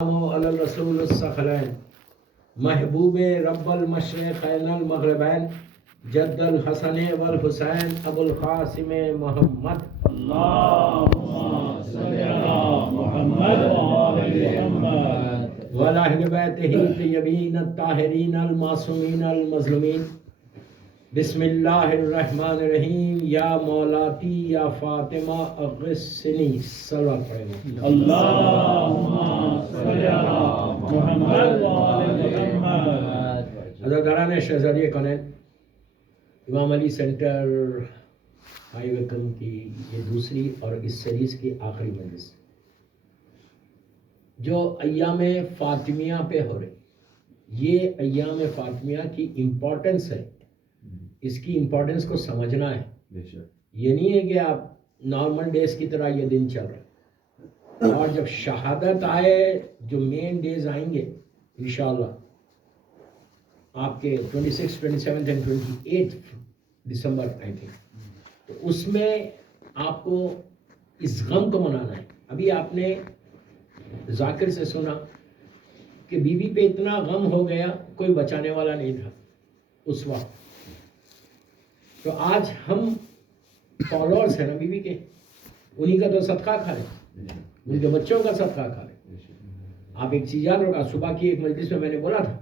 علی الرسول الثقلین محبوب رب المشرقین المغربین جد الحسن والحسین ابو القاسم محمد اللهم صل على محمد وعلى محمد وعلی اہل بیتہ الطیبین الطاہرین المعصومین المظلومین بسم اللہ الرحمن الرحیم یا مولاتی یا فاطمہ اغثنی صلوات پڑھیں اللهم صل على محمد وعلى محمد عزاداران شہزادی کونین امام علی سینٹر ہائی وے کم کی یہ دوسری اور اس سیریز کی آخری مجلس جو ایام فاطمیہ پہ ہو رہی، یہ ایام فاطمیہ کی امپورٹنس ہے، اس کی امپورٹنس کو سمجھنا ہے۔ یہ نہیں ہے کہ آپ نارمل ڈیز کی طرح یہ دن چل رہے ہیں، اور جب شہادت آئے جو مین ڈیز آئیں گے انشاءاللہ آپ کے 26, 27 and 28 دسمبر آئی تھنک، تو اس میں آپ کو اس غم کو منانا ہے۔ ابھی آپ نے ذاکر سے سنا کہ بی بی پہ اتنا غم ہو گیا کوئی بچانے والا نہیں تھا اس وقت، تو آج ہم فالوورز ہیں نا بی بی کے، انہی کا تو صدقہ کھا رہے، ان کے بچوں کا صدقہ کھا رہے۔ آپ ایک چیز یاد رکھا، صبح کی ایک مجلس میں نے بولا تھا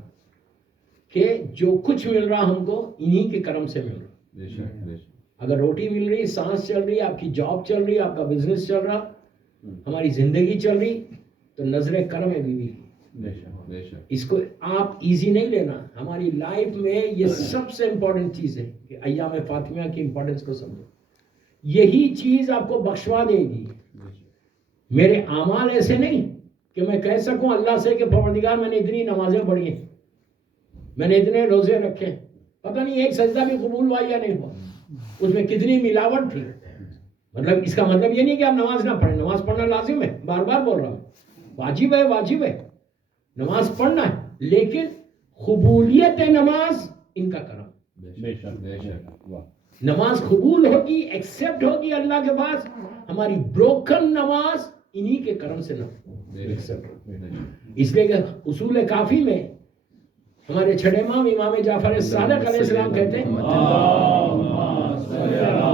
کہ جو کچھ مل رہا ہم کو انہی کے کرم سے مل رہا۔ اگر روٹی مل رہی، سانس چل رہی، آپ کی جاب چل رہی، آپ کا بزنس چل رہا، ہماری زندگی چل رہی، تو نظر کرم ہے بیوی کی۔ اس کو آپ ایزی نہیں لینا، ہماری لائف میں یہ سب سے امپورٹنٹ چیز ہے کہ ایام فاطمیہ کی امپورٹنس کو سمجھو، یہی چیز آپ کو بخشوا دے گی۔ میرے اعمال ایسے نہیں کہ میں کہہ سکوں اللہ سے کہ پروردگار میں نے اتنی نمازیں پڑھی ہیں، میں نے اتنے روزے رکھے، پتہ نہیں ایک سجدہ بھی قبول ہوا یا نہیں ہوا، اس میں کتنی ملاوٹ تھی۔ مطلب اس کا مطلب یہ نہیں کہ آپ نماز نہ پڑھیں، نماز پڑھنا لازم ہے، بار بار بول رہا ہوں، واجب ہے، واجب ہے، نماز پڑھنا ہے، لیکن قبولیت نماز ان کا کرم۔ نماز قبول ہوگی، ایکسیپٹ ہوگی اللہ کے پاس، ہماری بروکن نماز انہی کے کرم سے نہ ایکسیپٹ ہوگی۔ اس لیے کہ اصول کافی میں ہمارے چھٹے امام امام جعفر صادق علیہ السلام کہتے ہیں اللهم صل على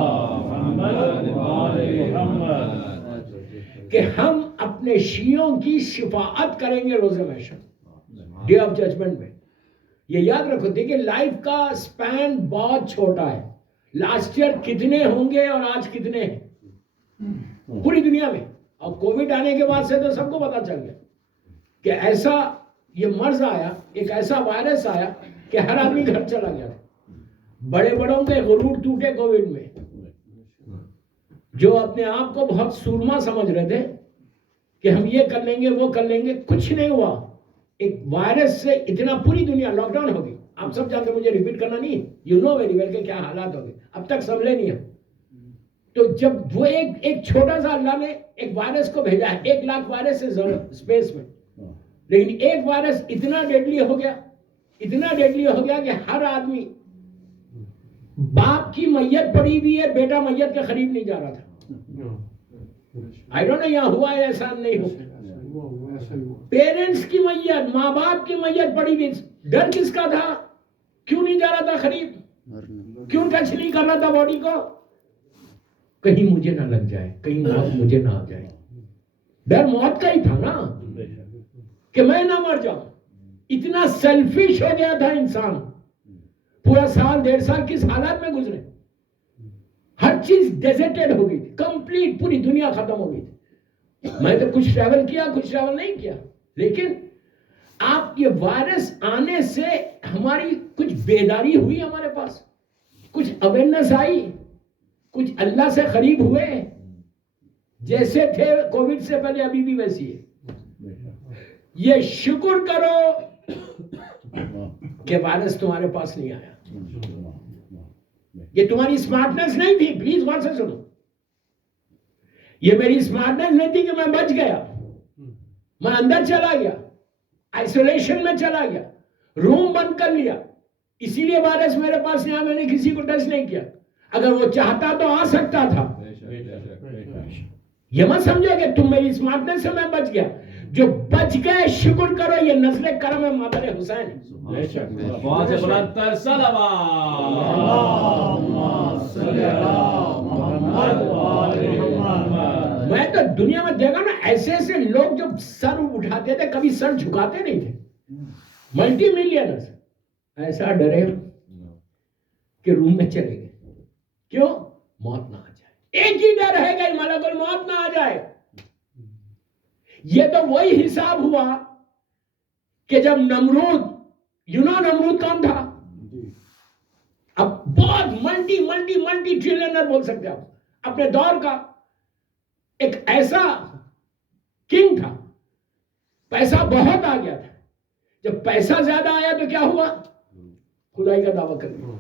محمد وعلى محمد کہ ہم اپنے شیعوں کی شفاعت کریں گے روز محشر، ڈے آف ججمنٹ میں۔ یہ یاد رکھو، دیکھیں لائف کا سپین بہت چھوٹا ہے، لاسٹ ایئر کتنے ہوں گے اور آج کتنے ہیں پوری دنیا میں، اور کووڈ آنے کے بعد سے تو سب کو پتا چل گیا کہ ایسا یہ مرض آیا، ایک ایسا وائرس آیا کہ ہر آدمی گھر چلا گیا۔ بڑے بڑوں کے غرور ٹوٹے کووڈ میں، جو اپنے آپ کو بہت سورما سمجھ رہے تھے کہ ہم یہ کر لیں گے وہ کر لیں گے، کچھ نہیں ہوا۔ ایک وائرس سے اتنا پوری دنیا لاک ڈاؤن ہو گئی۔ آپ سب جانتے، مجھے ریپیٹ کرنا نہیں ہے، یو نو ویری ویل کہ کیا حالات ہو گئے، اب تک سنبھلے نہیں ہم۔ تو جب وہ ایک چھوٹا سا اللہ نے ایک وائرس کو بھیجا ہے، 1 لاکھ وائرس ہے اسپیس میں، لیکن ایک وائرس اتنا ڈیڈلی ہو گیا، اتنا ڈیڈلی ہو گیا کہ ہر آدمی، باپ کی میت پڑی ہوئی ہے، بیٹا میت کے قریب نہیں جا رہا تھا۔ I don't know یہاں ہوا ہے ایسا نہیں ہوا۔ پیرنٹس کی میت، ماں باپ کی میت پڑی ہوئی، ڈر کس کا تھا؟ کیوں نہیں جا رہا تھا قریب؟ کیوں ٹچ نہیں کر رہا تھا باڈی کو؟ کہیں مجھے نہ لگ جائے، کہیں موت مجھے نہ آ جائے۔ ڈر موت کا ہی تھا نا، کہ میں نہ مر جاؤں۔ اتنا سیلفش ہو گیا تھا انسان۔ پورا سال 1.5 سال کس حالات میں گزرے، ہر چیز ڈیزرٹڈ ہو گئی تھی، کمپلیٹ پوری دنیا ختم ہو گئی تھی۔ میں تو کچھ ٹریول کیا، کچھ ٹریول نہیں کیا، لیکن آپ یہ وائرس آنے سے ہماری کچھ بیداری ہوئی، ہمارے پاس کچھ اویئرنس آئی، کچھ اللہ سے قریب ہوئے، جیسے تھے کووڈ سے پہلے ابھی بھی ویسی ہے۔ یہ شکر کرو کہ وائرس تمہارے پاس نہیں آیا۔ یہ تمہاری اسمارٹنس نہیں تھی، پلیز غور سے سنو، یہ میری اسمارٹنس نہیں تھی کہ میں بچ گیا، میں اندر چلا گیا، آئسولیشن میں چلا گیا، روم بند کر لیا، اسی لیے وائرس میرے پاس نہیں آیا، میں نے کسی کو ٹچ نہیں کیا۔ اگر وہ چاہتا تو آ سکتا تھا۔ یہ مت سمجھے کہ تم میری اسمارٹنس سے میں بچ گیا، جو بچ گئے شکر کرو، یہ نزل کرم ہے مادر حسین. بے شک. بہت سے بلند تر میں تو دنیا میں دیکھا نا ایسے ایسے لوگ جو سر اٹھاتے تھے کبھی سر جھکاتے نہیں تھے، ملٹی ملینرز ایسا ڈرے کہ روم میں چلے گئے. کیوں؟ موت نہ آ جائے. ایک ہی ڈر ہے کہ ملک الموت نہ آ جائے. یہ تو وہی حساب ہوا کہ جب نمرود، نمرود کون تھا؟ اب بہت ملٹی ملٹی ملٹی ٹریلینر بول سکتے آپ اپنے دور کا، ایک ایسا کنگ تھا، پیسہ بہت آ گیا تھا. جب پیسہ زیادہ آیا تو کیا ہوا؟ خدائی کا دعویٰ کر دیا.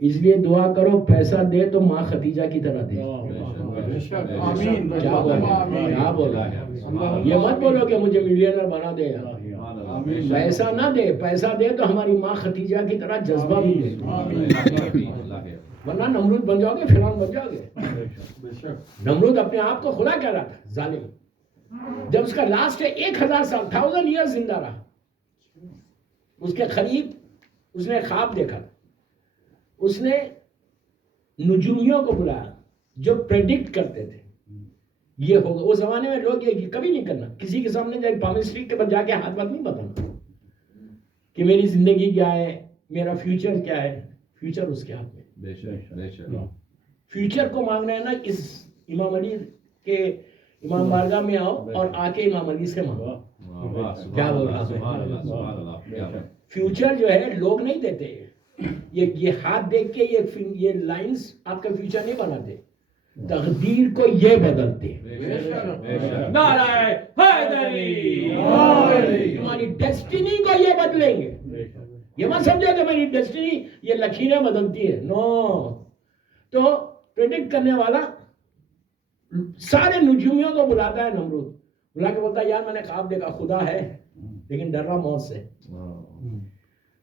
اس لیے دعا کرو پیسہ دے تو ماں خدیجہ کی طرح دے. کیا بولا؟ یہ مت بولو کہ مجھے ملینر بنا دے. پیسہ نہ دے، پیسہ دے تو ہماری ماں خدیجہ کی طرح جذبہ بھی دے، ورنہ نمرود بن جاؤ گے، فرعون بن جاؤ گے. نمرود اپنے آپ کو خدا کہہ رہا تھا، ظالم. جب اس کا لاسٹ 1000 سال 1000 ایئر زندہ رہا، اس کے قریب اس نے خواب دیکھا. اس نے نجومیوں کو بلایا جو پریڈکٹ کرتے تھے یہ ہوگا. اس زمانے میں لوگ یہ کبھی نہیں کرنا، کسی کے سامنے جائے پامسٹری کے بعد جا کے ہاتھ بات نہیں بتانا کہ میری زندگی کیا ہے، میرا فیوچر کیا ہے. فیوچر اس کے ہاتھ میں. فیوچر کو مانگنا ہے نا، اس امام علی کے امام بارگاہ میں آؤ اور آ کے امام علی سے مانگو. کیا بول رہا ہے؟ فیوچر جو ہے لوگ نہیں دیتے. یہ ہاتھ دیکھ کے یہ لائنز آپ کا فیوچر نہیں بناتے، تقدیر کو یہ بدلتے. نعرہ حیدری، تمہاری ڈیسٹینی کو یہ بدلیں گے. یہ مت سمجھے کہ میری ڈیسٹینی یہ لکیریں بدلتی ہے. نو. تو پریڈکٹ کرنے والا سارے نجومیوں کو بلاتا ہے نمرود، بلا کے بولتا ہے یار میں نے خواب دیکھا، خدا ہے لیکن ڈر رہا موت سے.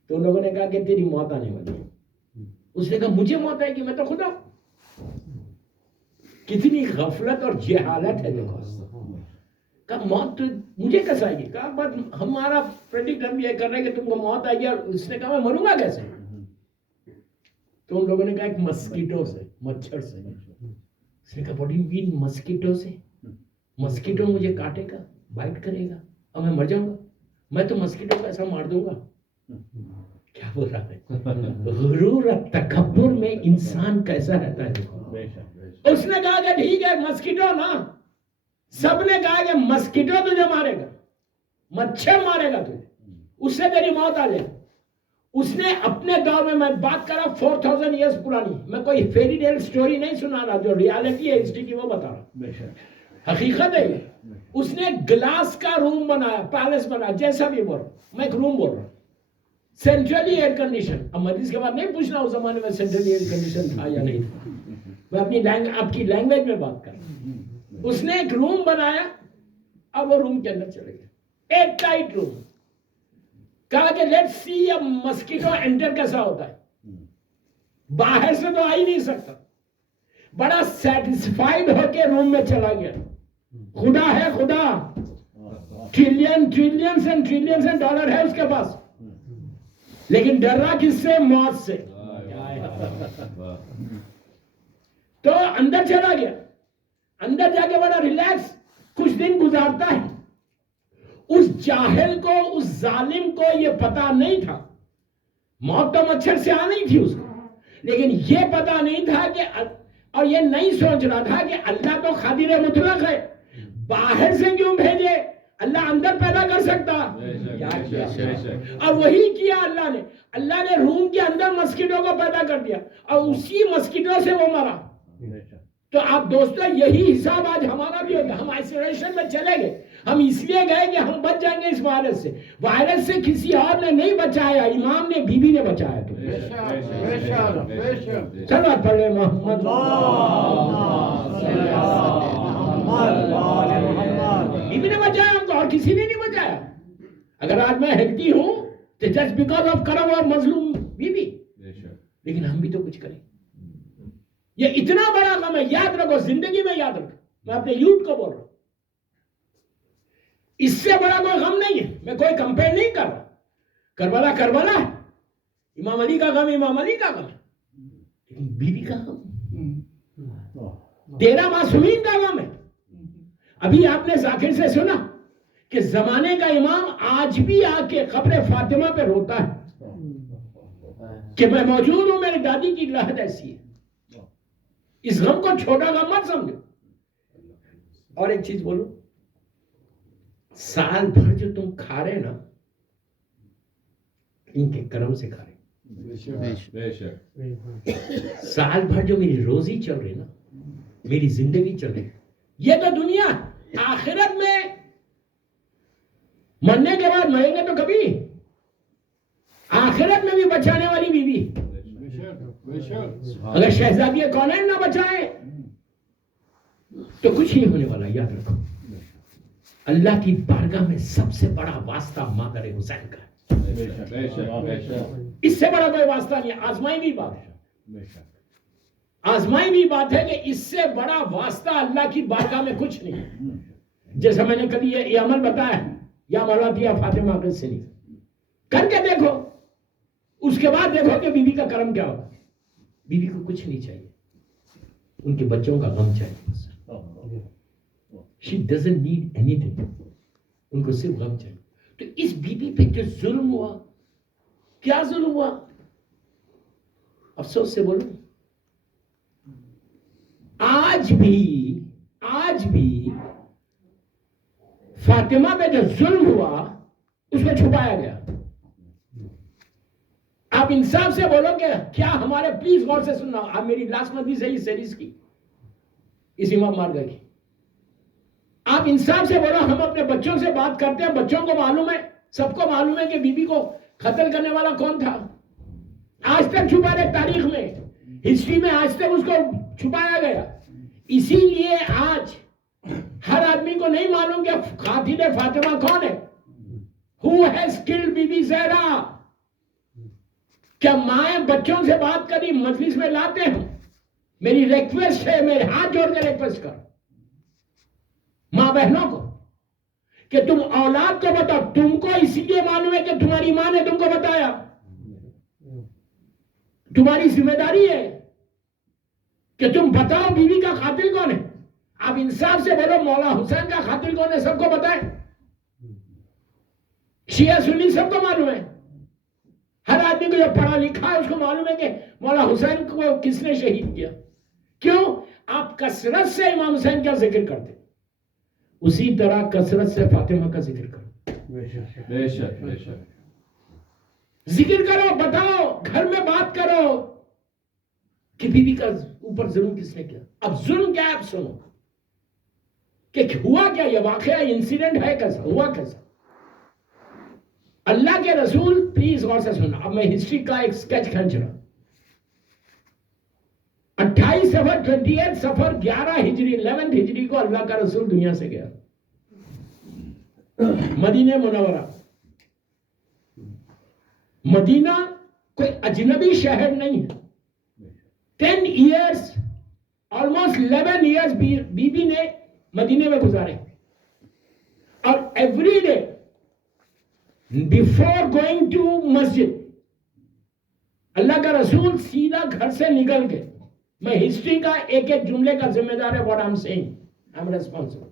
تو ان لوگوں نے کہا کہ تیری موت آنے والی ہے. اس نے کہا مجھے موت آئے گی، میں تو خدا. کتنی غفلت اور جہالت ہے. دیکھو کہا موت تو مجھے کیسے آئے گی؟ کہا بات ہمارا پریڈکٹ ہم یہ کر رہے ہیں کہ تم کو موت آئے گی. اور اس نے کہا میں مروں گا کیسے؟ تو ان لوگوں نے کہا ایک مسکیٹو سے، مچھر سے. اس نے کہا what do you mean mosquito سے؟ مسکیٹو مجھے کاٹے گا، بائٹ کرے گا اور میں مر جاؤں گا. میں تو مسکیٹو کو ایسا مار دوں گا. کیا بول رہا ہے؟ غرور اور تکبر میں انسان کیسا رہتا ہے. اس نے کہا کہ ٹھیک ہے مسکیٹو نا. سب نے کہا کہ مسکیٹو تجھے مارے گا، مچھر مارے گا تجھے، اس سے تیری موت آ جائے. اس نے اپنے دور میں بات کر رہا 4000 ایئرز پرانی، میں کوئی فیری ٹیل سٹوری نہیں سنا رہا، جو ریالٹی ہے ہسٹری کی وہ بتا رہا، حقیقت ہے. اس نے گلاس کا روم بنایا، پیلس بنایا، جیسا بھی بول رہا. میں ایک روم بول رہا ہوں، سینٹرلی ایئر کنڈیشن. اب مریض کے بعد نہیں پوچھنا اس زمانے میں سینٹرلی ایئر کنڈیشن تھا یا نہیں تھا، میں اپنی آپ کی لینگویج میں بات کر رہا ہوں. اس نے ایک روم بنایا، اب وہ روم کے اندر چلے گئے، ایک ٹائٹ روم. کہا کہ لیٹ سی اب مسکیٹو انٹر کیسا ہوتا ہے، باہر سے تو آ ہی نہیں سکتا. بڑا سیٹسفائیڈ ہو کے روم میں چلا گیا. خدا ہے خدا، ٹریلینز اینڈ ڈالر ہے اس کے پاس، لیکن ڈر رہا کس سے؟ موت سے. تو اندر چلا گیا، اندر جا کے بڑا ریلیکس کچھ دن گزارتا ہے. اس جاہل کو، اس ظالم کو یہ پتا نہیں تھا، موت تو مچھر سے آ نہیں تھی اس کو، لیکن یہ پتا نہیں تھا کہ، اور یہ نہیں سوچ رہا تھا کہ اللہ تو قادر مطلق ہے، باہر سے کیوں بھیجے؟ اللہ اندر پیدا کر سکتا. اور وہی کیا اللہ نے روم کے اندر مسکیٹو کو پیدا کر دیا اور اسی مسکیٹو سے وہ مرا. تو آپ دوستو یہی حساب آج ہمارا بھی ہوگا. ہم آئسولیشن میں چلے گئے، ہم اس لیے گئے کہ ہم بچ جائیں گے اس وائرس سے. وائرس سے کسی اور نے نہیں بچایا، امام نے، بیوی نے بچایا. تو چلو پڑھ لیں محمد. بیوی نے بچایا ہم کو، اور کسی نے نہیں بچایا. اگر آج میں ہیلتھی ہوں تو جسٹ بیکاز آف کرم اور مظلوم بیوی، لیکن ہم بھی تو کچھ کریں. یہ اتنا بڑا غم ہے، یاد رکھو زندگی میں، یاد رکھو. میں اپنے یوتھ کو بول رہا ہوں، اس سے بڑا کوئی غم نہیں ہے. میں کوئی کمپیئر نہیں کر رہا. کربلا کربلا ہے, امام علی کا غم امام علی کا غم ہے, لیکن بیوی کا غم, تیرا معصومین کا غم ہے. ابھی آپ نے ذاکر سے سنا کہ زمانے کا امام آج بھی آ کے قبر فاطمہ پہ روتا ہے کہ میں موجود ہوں, میری دادی کی لہد ایسی ہے. اس غم کو چھوٹا غم مت سمجھو. اور ایک چیز بولو, سال بھر جو تم کھا رہے نا, ان کے کرم سے کھا رہے. سال بھر جو میری روزی چل رہی نا, میری زندگی چل رہی, یہ تو دنیا. آخرت میں مرنے کے بعد مریں گے تو کبھی, آخرت میں بھی بچانے والی بیوی. اگر شہزادی کونین نہ بچائے تو کچھ نہیں ہونے والا. یاد رکھو, اللہ کی بارگاہ میں سب سے بڑا واسطہ مادر حسین کا ہے. اس سے بڑا کوئی واسطہ نہیں. آزمائی بھی بات ہے, آزمائی بھی بات ہے کہ اس سے بڑا واسطہ اللہ کی بارگاہ میں کچھ نہیں. جیسا میں نے کبھی یہ عمل بتایا, یا مولا فاطمہ کے سے نہیں کر کے دیکھو, اس کے بعد دیکھو کہ بیوی کا کرم کیا ہوگا. بیوی کو کچھ نہیں چاہیے, ان کے بچوں کا غم چاہیے. She doesn't need anything. ان کو صرف غم چاہیے. تو اس بیوی پہ جو ظلم ہوا, کیا ظلم ہوا, افسوس سے بولو, آج بھی فاطمہ پہ جو ظلم ہوا اس کو چھپایا گیا. آپ انصاف سے بولو کہ کیا ہمارے, پلیز غور سے سننا, آپ میری لاسٹ مجلس ہے اس سیریز کی, اس امام مارگا کی. آپ انصاف سے بولو, ہم اپنے بچوں سے بات کرتے ہیں, بچوں کو معلوم ہے, سب کو معلوم ہے کہ بی بی کو قتل کرنے والا کون تھا. آج تک چھپا رہے, تاریخ میں, ہسٹری میں آج تک اس کو چھپایا گیا. اسی لیے آج ہر آدمی کو نہیں معلوم کہ قاتل فاطمہ کون ہے. Who has killed Bibi Zahra. کیا مائیں بچوں سے بات کری مجلس میں لاتے ہیں. میری ریکویسٹ ہے, میرے ہاتھ جوڑ کے ریکویسٹ کر ماں بہنوں کو کہ تم اولاد کو بتاؤ. تم کو اسی لیے معلوم ہے کہ تمہاری ماں نے تم کو بتایا, تمہاری ذمہ داری ہے کہ تم بتاؤ بیوی کا قاتل کون ہے. آپ انصاف سے بولو, مولا حسین کا قاتل کون ہے, سب کو بتائیں. شیعہ سنی سب کو معلوم ہے. ہر آدمی کو جو پڑھا لکھا ہے اس کو معلوم ہے کہ مولا حسین کو کس نے شہید کیا. کیوں؟ آپ کثرت سے امام حسین کا ذکر کرتے, اسی طرح کثرت سے فاطمہ کا ذکر کرو. ذکر کرو, بتاؤ, گھر میں بات کرو کہ بی بی کا اوپر ظلم کس نے کیا. اب ظلم کیا ہے, آپ سنو کہ ہوا کیا, یہ واقعہ انسیڈنٹ ہے, کیسا ہوا, کیسا. اللہ کے رسول, پلیز غور سے سننا, اب میں ہسٹری کا ایک سکیچ کھینچ رہا. 28 سفر 28 سفر 11 ہجری 11 ہجری کو اللہ کا رسول دنیا سے گیا مدینہ منورہ. مدینہ کوئی اجنبی شہر نہیں ہے. 10 years, almost 11 years Bibi نے مدینے میں گزارے. اور every day before going to مسجد, اللہ کا رسول سیدھا گھر سے نکل کے, میں ہسٹری کا ایک ایک جملے کا ذمہ دار ہے, what I'm saying, I'm responsible.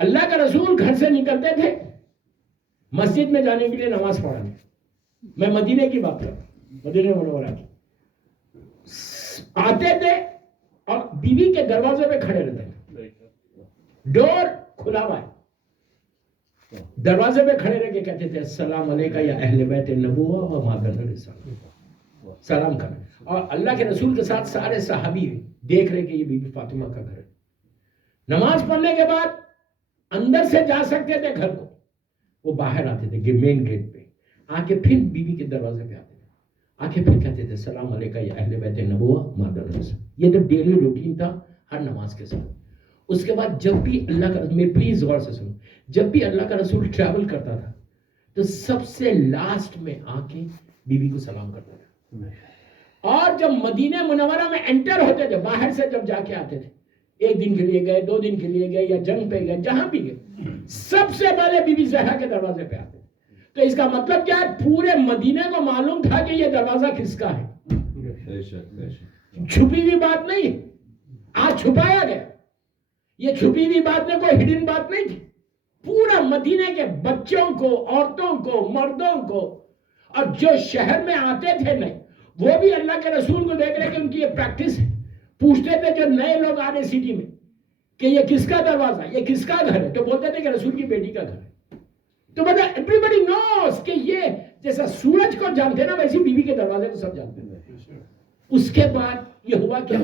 اللہ کا رسول گھر سے نکلتے تھے مسجد میں جانے کے لیے نماز پڑھانے. میں مدینے کی بات کرتا ہوں, مدینہ منورہ کی. آتے تھے اور بیوی کے دروازے پہ کھڑے رہتے تھے, ڈور کھلا ہوا ہے, دروازے پہ کھڑے رہ کے کہتے تھے السلام علیکم یا اہل بیت نبوہ و مادر رسالہ, سلام کرنا. اور اللہ کے رسول کے ساتھ سارے صحابی دیکھ رہے کہ یہ بی بی فاطمہ کا گھر ہے. نماز پڑھنے کے بعد اندر سے جا سکتے تھے گھر کو, وہ باہر آتے تھے مین گیٹ پہ, آ کے پھر بیوی کے دروازے پہ آتے تھے, آ کے پھر کہتے تھے السلام علیکم یا اہل بیت نبوہ مادر رسالہ. یہ تو ڈیلی روٹین تھا ہر نماز کے ساتھ. اس کے بعد جب بھی اللہ کا رسول, پلیز غور سے سنو, جب بھی اللہ کا رسول ٹریول کرتا تھا تو سب سے لاسٹ میں آ کے بیوی کو سلام کرتا تھا. اور جب مدینہ منورہ میں انٹر ہوتے تھے, باہر سے جب جا کے آتے تھے, ایک دن کے لیے گئے, 2 دن کے لیے گئے, یا جنگ پہ گئے, جہاں بھی گئے, سب سے پہلے بی بی زہرا کے دروازے پہ آتے. تو اس کا مطلب کیا ہے, پورے مدینے کو معلوم تھا کہ یہ دروازہ کس کا ہے. چھپی ہوئی بات نہیں, آج چھپایا گیا. یہ چھپی ہوئی بات میں کوئی ہڈن بات نہیں تھی. پورا مدینے کے بچوں کو, عورتوں کو, مردوں کو, اور جو شہر میں آتے تھے نہیں, وہ بھی اللہ کے رسول کو دیکھ رہے کہ ان کی یہ پریکٹس ہے. پوچھتے تھے جو نئے لوگ آ رہے سٹی میں کہ یہ کس کا دروازہ, یہ کس کا گھر ہے, تو بولتے تھے کہ رسول کی بیٹی کا گھر ہے. تو مطلب ایوریبڈی نوز کہ یہ جیسا سورج کو جانتے نا, ویسی بیوی کے دروازے کو سب جانتے ہیں. اس کے بعد یہ ہوا کیا,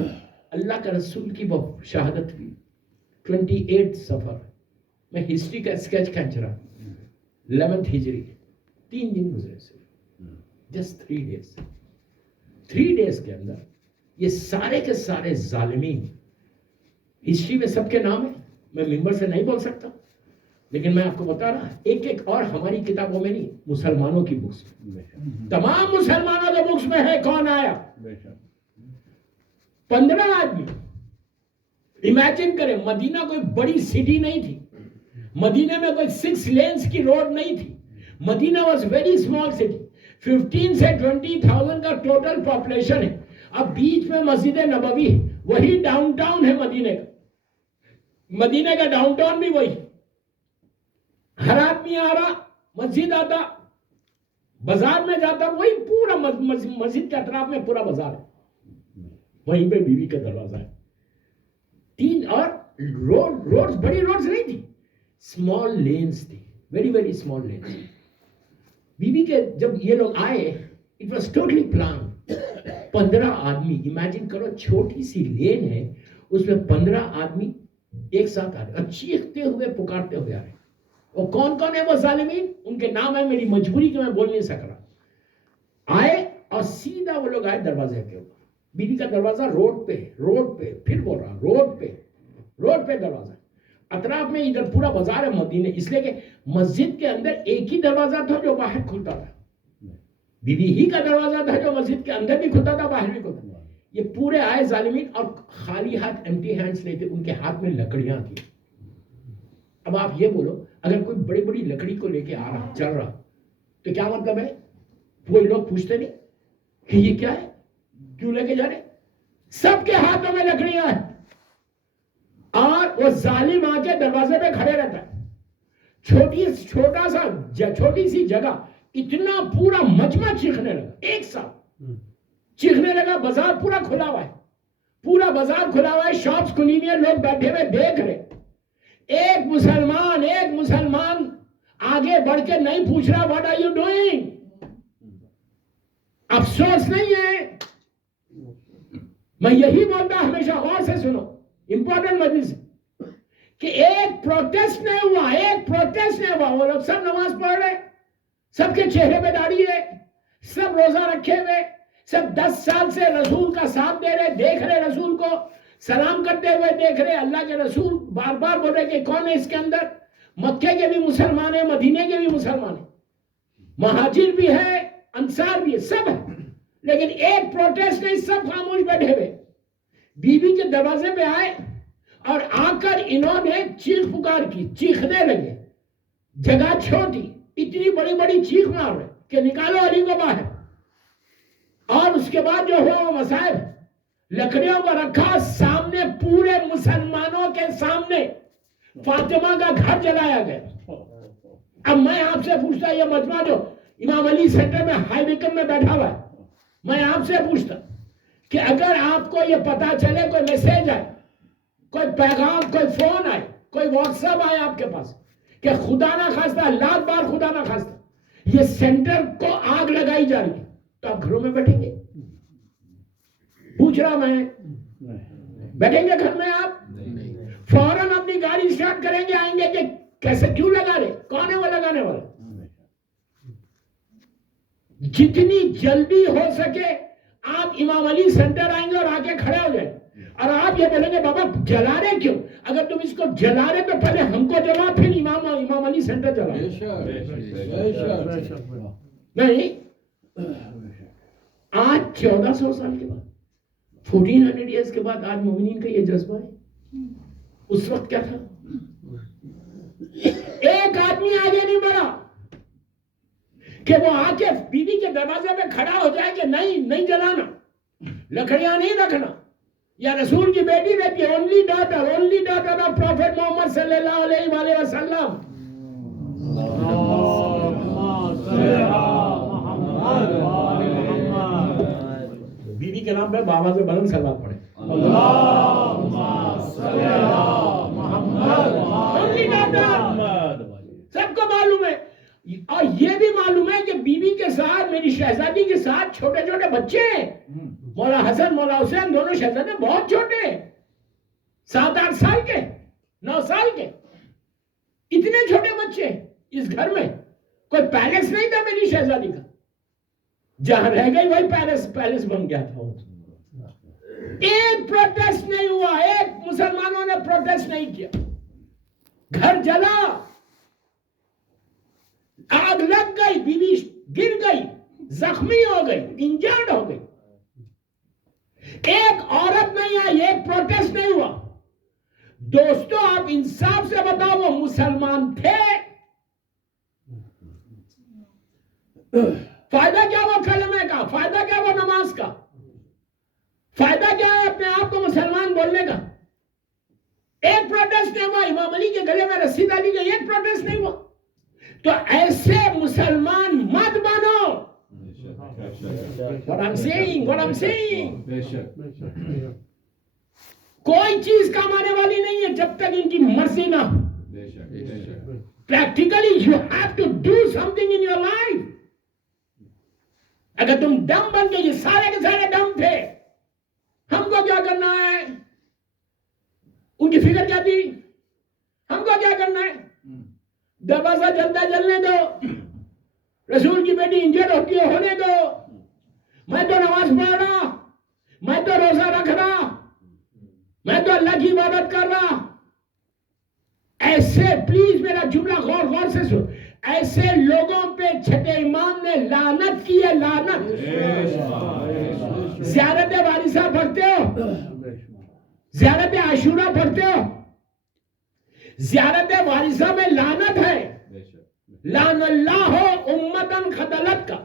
اللہ کا رسول کی وہ شہادت ہوئی 28 سفر. میں ہسٹری کا اسکیچ کھینچ رہا, 11th ہجری, 3 دن گزرے سے, جسٹ 3 days. 3 days کے اندر یہ سارے کے سارے ظالمین, ہسٹری میں سب کے نام ہیں, میں ممبر سے نہیں بول سکتا, لیکن میں آپ کو بتا رہا, ایک ایک, اور ہماری کتابوں میں نہیں, مسلمانوں کی بکس میں, تمام مسلمانوں کے بکس میں ہے کون آیا. 15 آدمی. امیجن کریں, مدینہ کوئی بڑی سٹی نہیں تھی, مدینہ میں کوئی 6 lanes کی روڈ نہیں تھی. مدینہ واز ویری اسمال سٹی, 15 سے 20,000 کا ٹوٹل پاپولیشن ہے. اب بیچ میں مسجد نبوی, وہی ڈاؤن ٹاؤن ہے مدینہ کا. مدینہ کا ڈاؤن ٹاؤن بھی وہی. ہر آدمی آ رہا, مسجد آتا, بازار میں جاتا, وہی پورا مسجد کے اطراف میں پورا بازار ہے, وہیں پہ بیوی کا دروازہ ہے. 3 اور روڈز بڑی روڈز نہیں تھی, اسمال لینز تھی, ویری ویری اسمال لینز. بیوی کے جب یہ لوگ آئے, اٹ واز ٹوٹلی پلان. 15 آدمی, امیجن کرو, چھوٹی سی لین ہے, اس میں 15 آدمی ایک ساتھ آ رہے, اور چیختے ہوئے پکارتے ہوئے آ رہے. اور کون کون ہے وہ ظالمین, ان کے نام ہے, میری مجبوری کہ میں بول نہیں سک رہا. آئے اور سیدھا وہ لوگ آئے دروازے کے اوپر. بیوی کا دروازہ روڈ پہ, پھر بول رہا, روڈ پہ دروازہ. اطراف میں ادھر پورا بازار ہے مدینے, اس لیے کہ مسجد کے اندر ایک ہی دروازہ تھا جو باہر کھلتا تھا. بیوی ہی کا دروازہ تھا جو مسجد کے اندر بھی کھلتا تھا, باہر بھی کھلتا تھا. یہ پورے آئے ظالمین, اور خالی ہاتھ, ایمٹی ہینڈز نہیں تھے, ان کے ہاتھ میں لکڑیاں تھیں. اب آپ یہ بولو, اگر کوئی بڑی بڑی لکڑی کو لے کے آ رہا, چل رہا, تو کیا مطلب ہے؟ کوئی لوگ پوچھتے نہیں کہ یہ کیا ہے, کیوں لے کے جا رہے؟ سب کے ہاتھوں میں لکڑیاں ہیں, اور وہ ظالم آ کے دروازے پہ کھڑے رہتا ہے. چھوٹی سی جگہ, اتنا پورا مجمع چیخنے لگا, ایک ساتھ چیخنے لگا. بازار پورا کھلا ہوا ہے, شاپس کھلی ہوئی ہیں, لوگ بیٹھے ہوئے دیکھ رہے. ایک مسلمان آگے بڑھ کے نہیں پوچھ رہا واٹ آر یو ڈوئنگ. افسوس نہیں ہے, میں یہی بولتا ہمیشہ, غور سے سنو, امپورٹنٹ مجلس, کہ ایک پروٹیسٹ نہیں ہوا. وہ لوگ سب نماز پڑھ رہے, سب کے چہرے پہ داڑھی ہے, سب روزہ رکھے ہوئے, سب 10 سال سے رسول کا ساتھ دے رہے, دیکھ رہے رسول کو, سلام کرتے ہوئے دیکھ رہے. اللہ کے رسول بار بار بول رہے کہ کون ہے اس کے اندر. مکے کے بھی مسلمان ہیں, مدینے کے بھی مسلمان ہیں, مہاجر بھی ہے, انصار بھی ہے, سب ہے. لیکن ایک پروٹیسٹ نہیں, سب خاموش بیٹھے ہوئے. بیوی کے دروازے پہ آئے, اور آ کر انہوں نے چیخ پکار کی, چیخنے لگے. جگہ چھوٹی, اتنی بڑی بڑی چیخ مار رہے کہ نکالو علی کو باہر. اور اس کے بعد جو ہوا وہ مصائب, لکڑیوں کو رکھا سامنے, پورے مسلمانوں کے سامنے فاطمہ کا گھر جلایا گیا. اب میں آپ سے پوچھتا, یہ مجمع جو امام علی سینٹر میں ہائی ویکم میں بیٹھا ہوا ہے, میں آپ سے پوچھتا کہ اگر آپ کو یہ پتا چلے, کوئی میسج آئے, کوئی پیغام, کوئی فون آئے, کوئی واٹس ایپ آئے آپ کے پاس کہ خدا نہ خواستہ, لاکھ بار خدا نہ خواستہ, یہ سینٹر کو آگ لگائی جا رہی ہے, تو آپ گھروں میں بیٹھیں گے؟ پوچھ رہا میں, بیٹھیں گے گھر میں آپ؟ فوراً اپنی گاڑی اسٹارٹ کریں گے, آئیں گے کہ کیسے, کیوں لگا رہے, کون ہے وہ لگانے والا؟ جتنی جلدی ہو سکے آپ امام علی سینٹر آئیں گے اور آ کے کھڑے ہو جائیں, اور آپ یہ بولیں گے بابا جلا رہے کیوں؟ اگر تم اس کو جلا رہے تو پہلے ہم کو جلا, پھر امام علی سینٹر جلا. نہیں, آج 1400 سال کے بعد, 1400 ایئرز کے بعد, آج مومنین کا یہ جذبہ ہے. اس وقت کیا تھا؟ ایک آدمی آگے نہیں بڑھا کہ وہ آ کے بیوی کے دروازے پہ کھڑا ہو جائے کہ نہیں جلانا، لکڑیاں نہیں رکھنا، یا رسول کی بیٹی رہتی ہے، اونلی ڈاٹر آف پروفیٹ محمد صلی اللہ علیہ وآلہ وسلم. بیوی کے نام پہ بابا سے بلند سلوات پڑھے. سب کو معلوم ہے، اور یہ بھی معلوم ہے کہ بیوی کے ساتھ، میری شہزادی کے ساتھ چھوٹے چھوٹے بچے ہیں. مولا حسن مولا حسین دونوں شہزادے بہت چھوٹے ہیں، 7-8 سال کے، 9 سال کے. اتنے چھوٹے بچے اس گھر میں. کوئی پیلس نہیں تھا میری شہزادی کا، جہاں رہ گئی وہی پیلس بن گیا تھا. ایک پروٹیسٹ نہیں ہوا، ایک مسلمانوں نے پروٹیسٹ نہیں کیا. گھر جلا، آگ لگ گئی، بیوی گر گئی، زخمی ہو گئی، انجرڈ ہو گئی. ایک عورت نہیں آئی، ایک پروٹیسٹ نہیں ہوا. دوستو آپ انصاف سے بتاؤ، وہ مسلمان تھے؟ فائدہ کیا وہ کلمے کا؟ فائدہ کیا وہ نماز کا؟ فائدہ کیا ہے اپنے آپ کو مسلمان بولنے کا؟ ایک پروٹیسٹ نہیں ہوا. امام علی کے گلے میں رسی ڈالی گئی، ایک پروٹیسٹ نہیں ہوا. تو ایسے مسلمان مت بنو. What I'm saying. کوئی چیز کام آنے والی نہیں ہے جب تک ان کی مرضی نہ ہو. Practically you have to do something in your life. اگر تم ڈم بن کے، یہ سارے کے سارے ڈم تھے، ہم کو کیا کرنا ہے؟ ان کی فکر کیا تھی؟ ہم کو کیا کرنا ہے؟ دروازہ جلتا جلنے دو، رسول کی بیٹی انجرڈ ہوتی ہے ہونے دو، میں تو نماز پڑھ رہا، میں تو روزہ رکھ رہا، میں تو اللہ کی عبادت کر رہا. ایسے پلیز میرا جملہ غور سے سن، ایسے لوگوں پہ چھٹے امام نے لعنت کی ہے، لعنت. زیارت وارثہ پڑھتے ہو؟ زیارت عاشورہ پڑھتے ہو؟ زیارت وارثہ میں لعنت ہے. لعن اللہ امتن خدلت کا،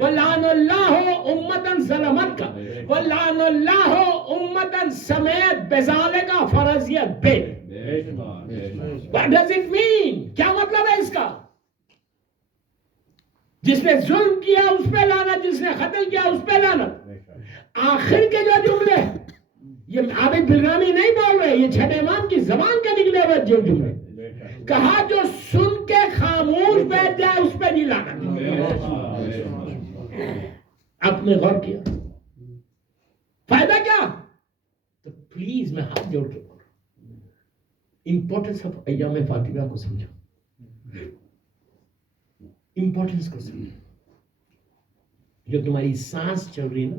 ولعن اللہ امتن ظلمت کا، ولعن اللہ امتن سمیت بذالک فرضیت بے. What does it mean؟ کیا مطلب ہے اس کا؟ جس نے ظلم کیا اس پہ لعنت، جس نے قتل کیا اس پہ لعنت. آخر کے جو جملے، یہ عابد بلرامی نہیں بول رہے، یہ چھٹے امام کی زبان کے نکلے ہوئے جو جملے. کہا جو سن کے خاموش بیٹھ جائے اس پہ نہیں لعنت. آپ نے غور کیا فائدہ کیا؟ تو پلیز میں ہاتھ جوڑ کے بول رہا ہوں، امپورٹنس آف ایام فاطمہ کو سمجھو، امپورٹنس کو سمجھو. جو تمہاری سانس چل رہی نا،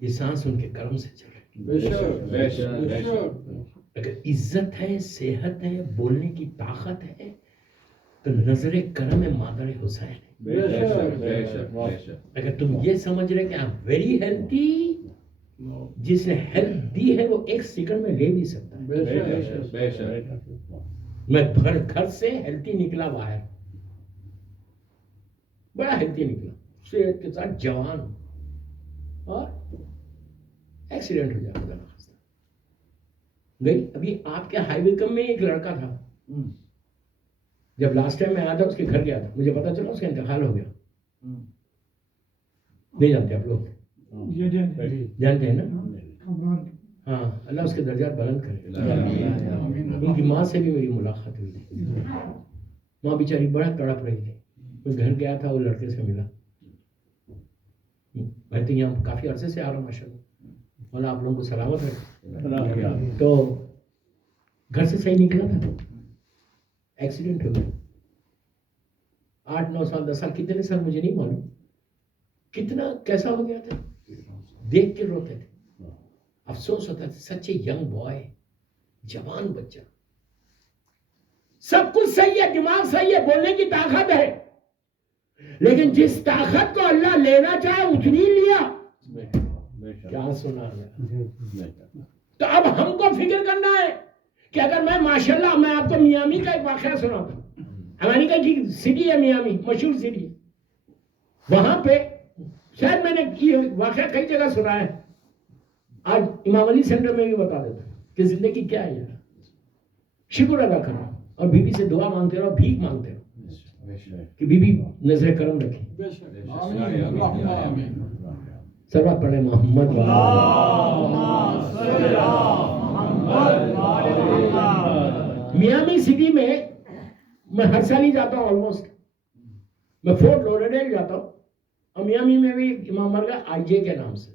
یہ سانس ان کے کرم سے چل رہی. اگر عزت ہے، صحت ہے، بولنے کی طاقت ہے، تو نظر کرم ہے مادر حسین. اگر تم یہ سمجھ رہے کہ آپ ویری ہیلتھی، جس نے ہیلتھ دی ہے وہ ایک سیکنڈ میں لے بھی سکتا ہے. میں گھر سے ہیلتھی نکلا باہر، بڑا ہیلتھی نکلا، صحت کے ساتھ جوان، اور ایکسیڈنٹ ہو جاتا تھا گئی. ابھی آپ کے ہائی وے کم میں ایک لڑکا تھا، جب لاسٹ ٹائم میں آیا تھا اس کے گھر گیا تھا، مجھے پتا چلا اس کا انتقال ہو گیا. نہیں جانتے آپ لوگ؟ جانتے ہیں نا؟ ہاں، اللہ اس کے درجات بلند کرے. ان کی ماں سے بھی میری ملاقات ہوئی تھی. ماں بیچاری بڑا تڑپ رہی تھی. میں گھر گیا تھا، وہ لڑکے سے ملا. میں تو یہاں کافی عرصے سے آ رہا ہوں، ماشاء اللہ، مولا آپ لوگوں کو سلامت رکھے. تو گھر سے صحیح نکلا تھا، ایکسیڈنٹ ہو گیا. 8 9 سال 10 سال کتنے سال مجھے نہیں معلوم، کتنا کیسا ہو گیا تھا. دیکھ کے روتے تھے، افسوس ہوتا تھا. سچ اے ینگ بوائے، جوان بچہ، سب کچھ صحیح ہے، دماغ صحیح ہے، بولنے کی طاقت ہے، لیکن جس طاقت کو اللہ لینا چاہے اتنی لیا. کیا سنا ہے؟ تو اب ہم کو فکر کرنا ہے کہ اگر میں ماشاءاللہ میں آپ کو میامی کا ایک واقعہ سناتا ہوں. امریکہ کی سٹی ہے میامی, مشہور سٹی. وہاں پہ شاید میں نے یہ واقعہ کئی جگہ سنا ہے, آج امام علی سینٹر میں بھی بتا دیتا ہوں کہ زندگی کیا ہے. شکر ادا کرو اور بی بی سے دعا مانگتے رہو, بھیک مانگتے رہو کہ بی بی نظر کرم رکھے. سب پڑھے محمد میامی سٹی میں ہر سال ہی جاتا ہوں آلموسٹ. میں فورٹ لوڈرڈیل جاتا ہوں, اور میامی میں بھی امام بارگاہ آئی جے کے نام سے,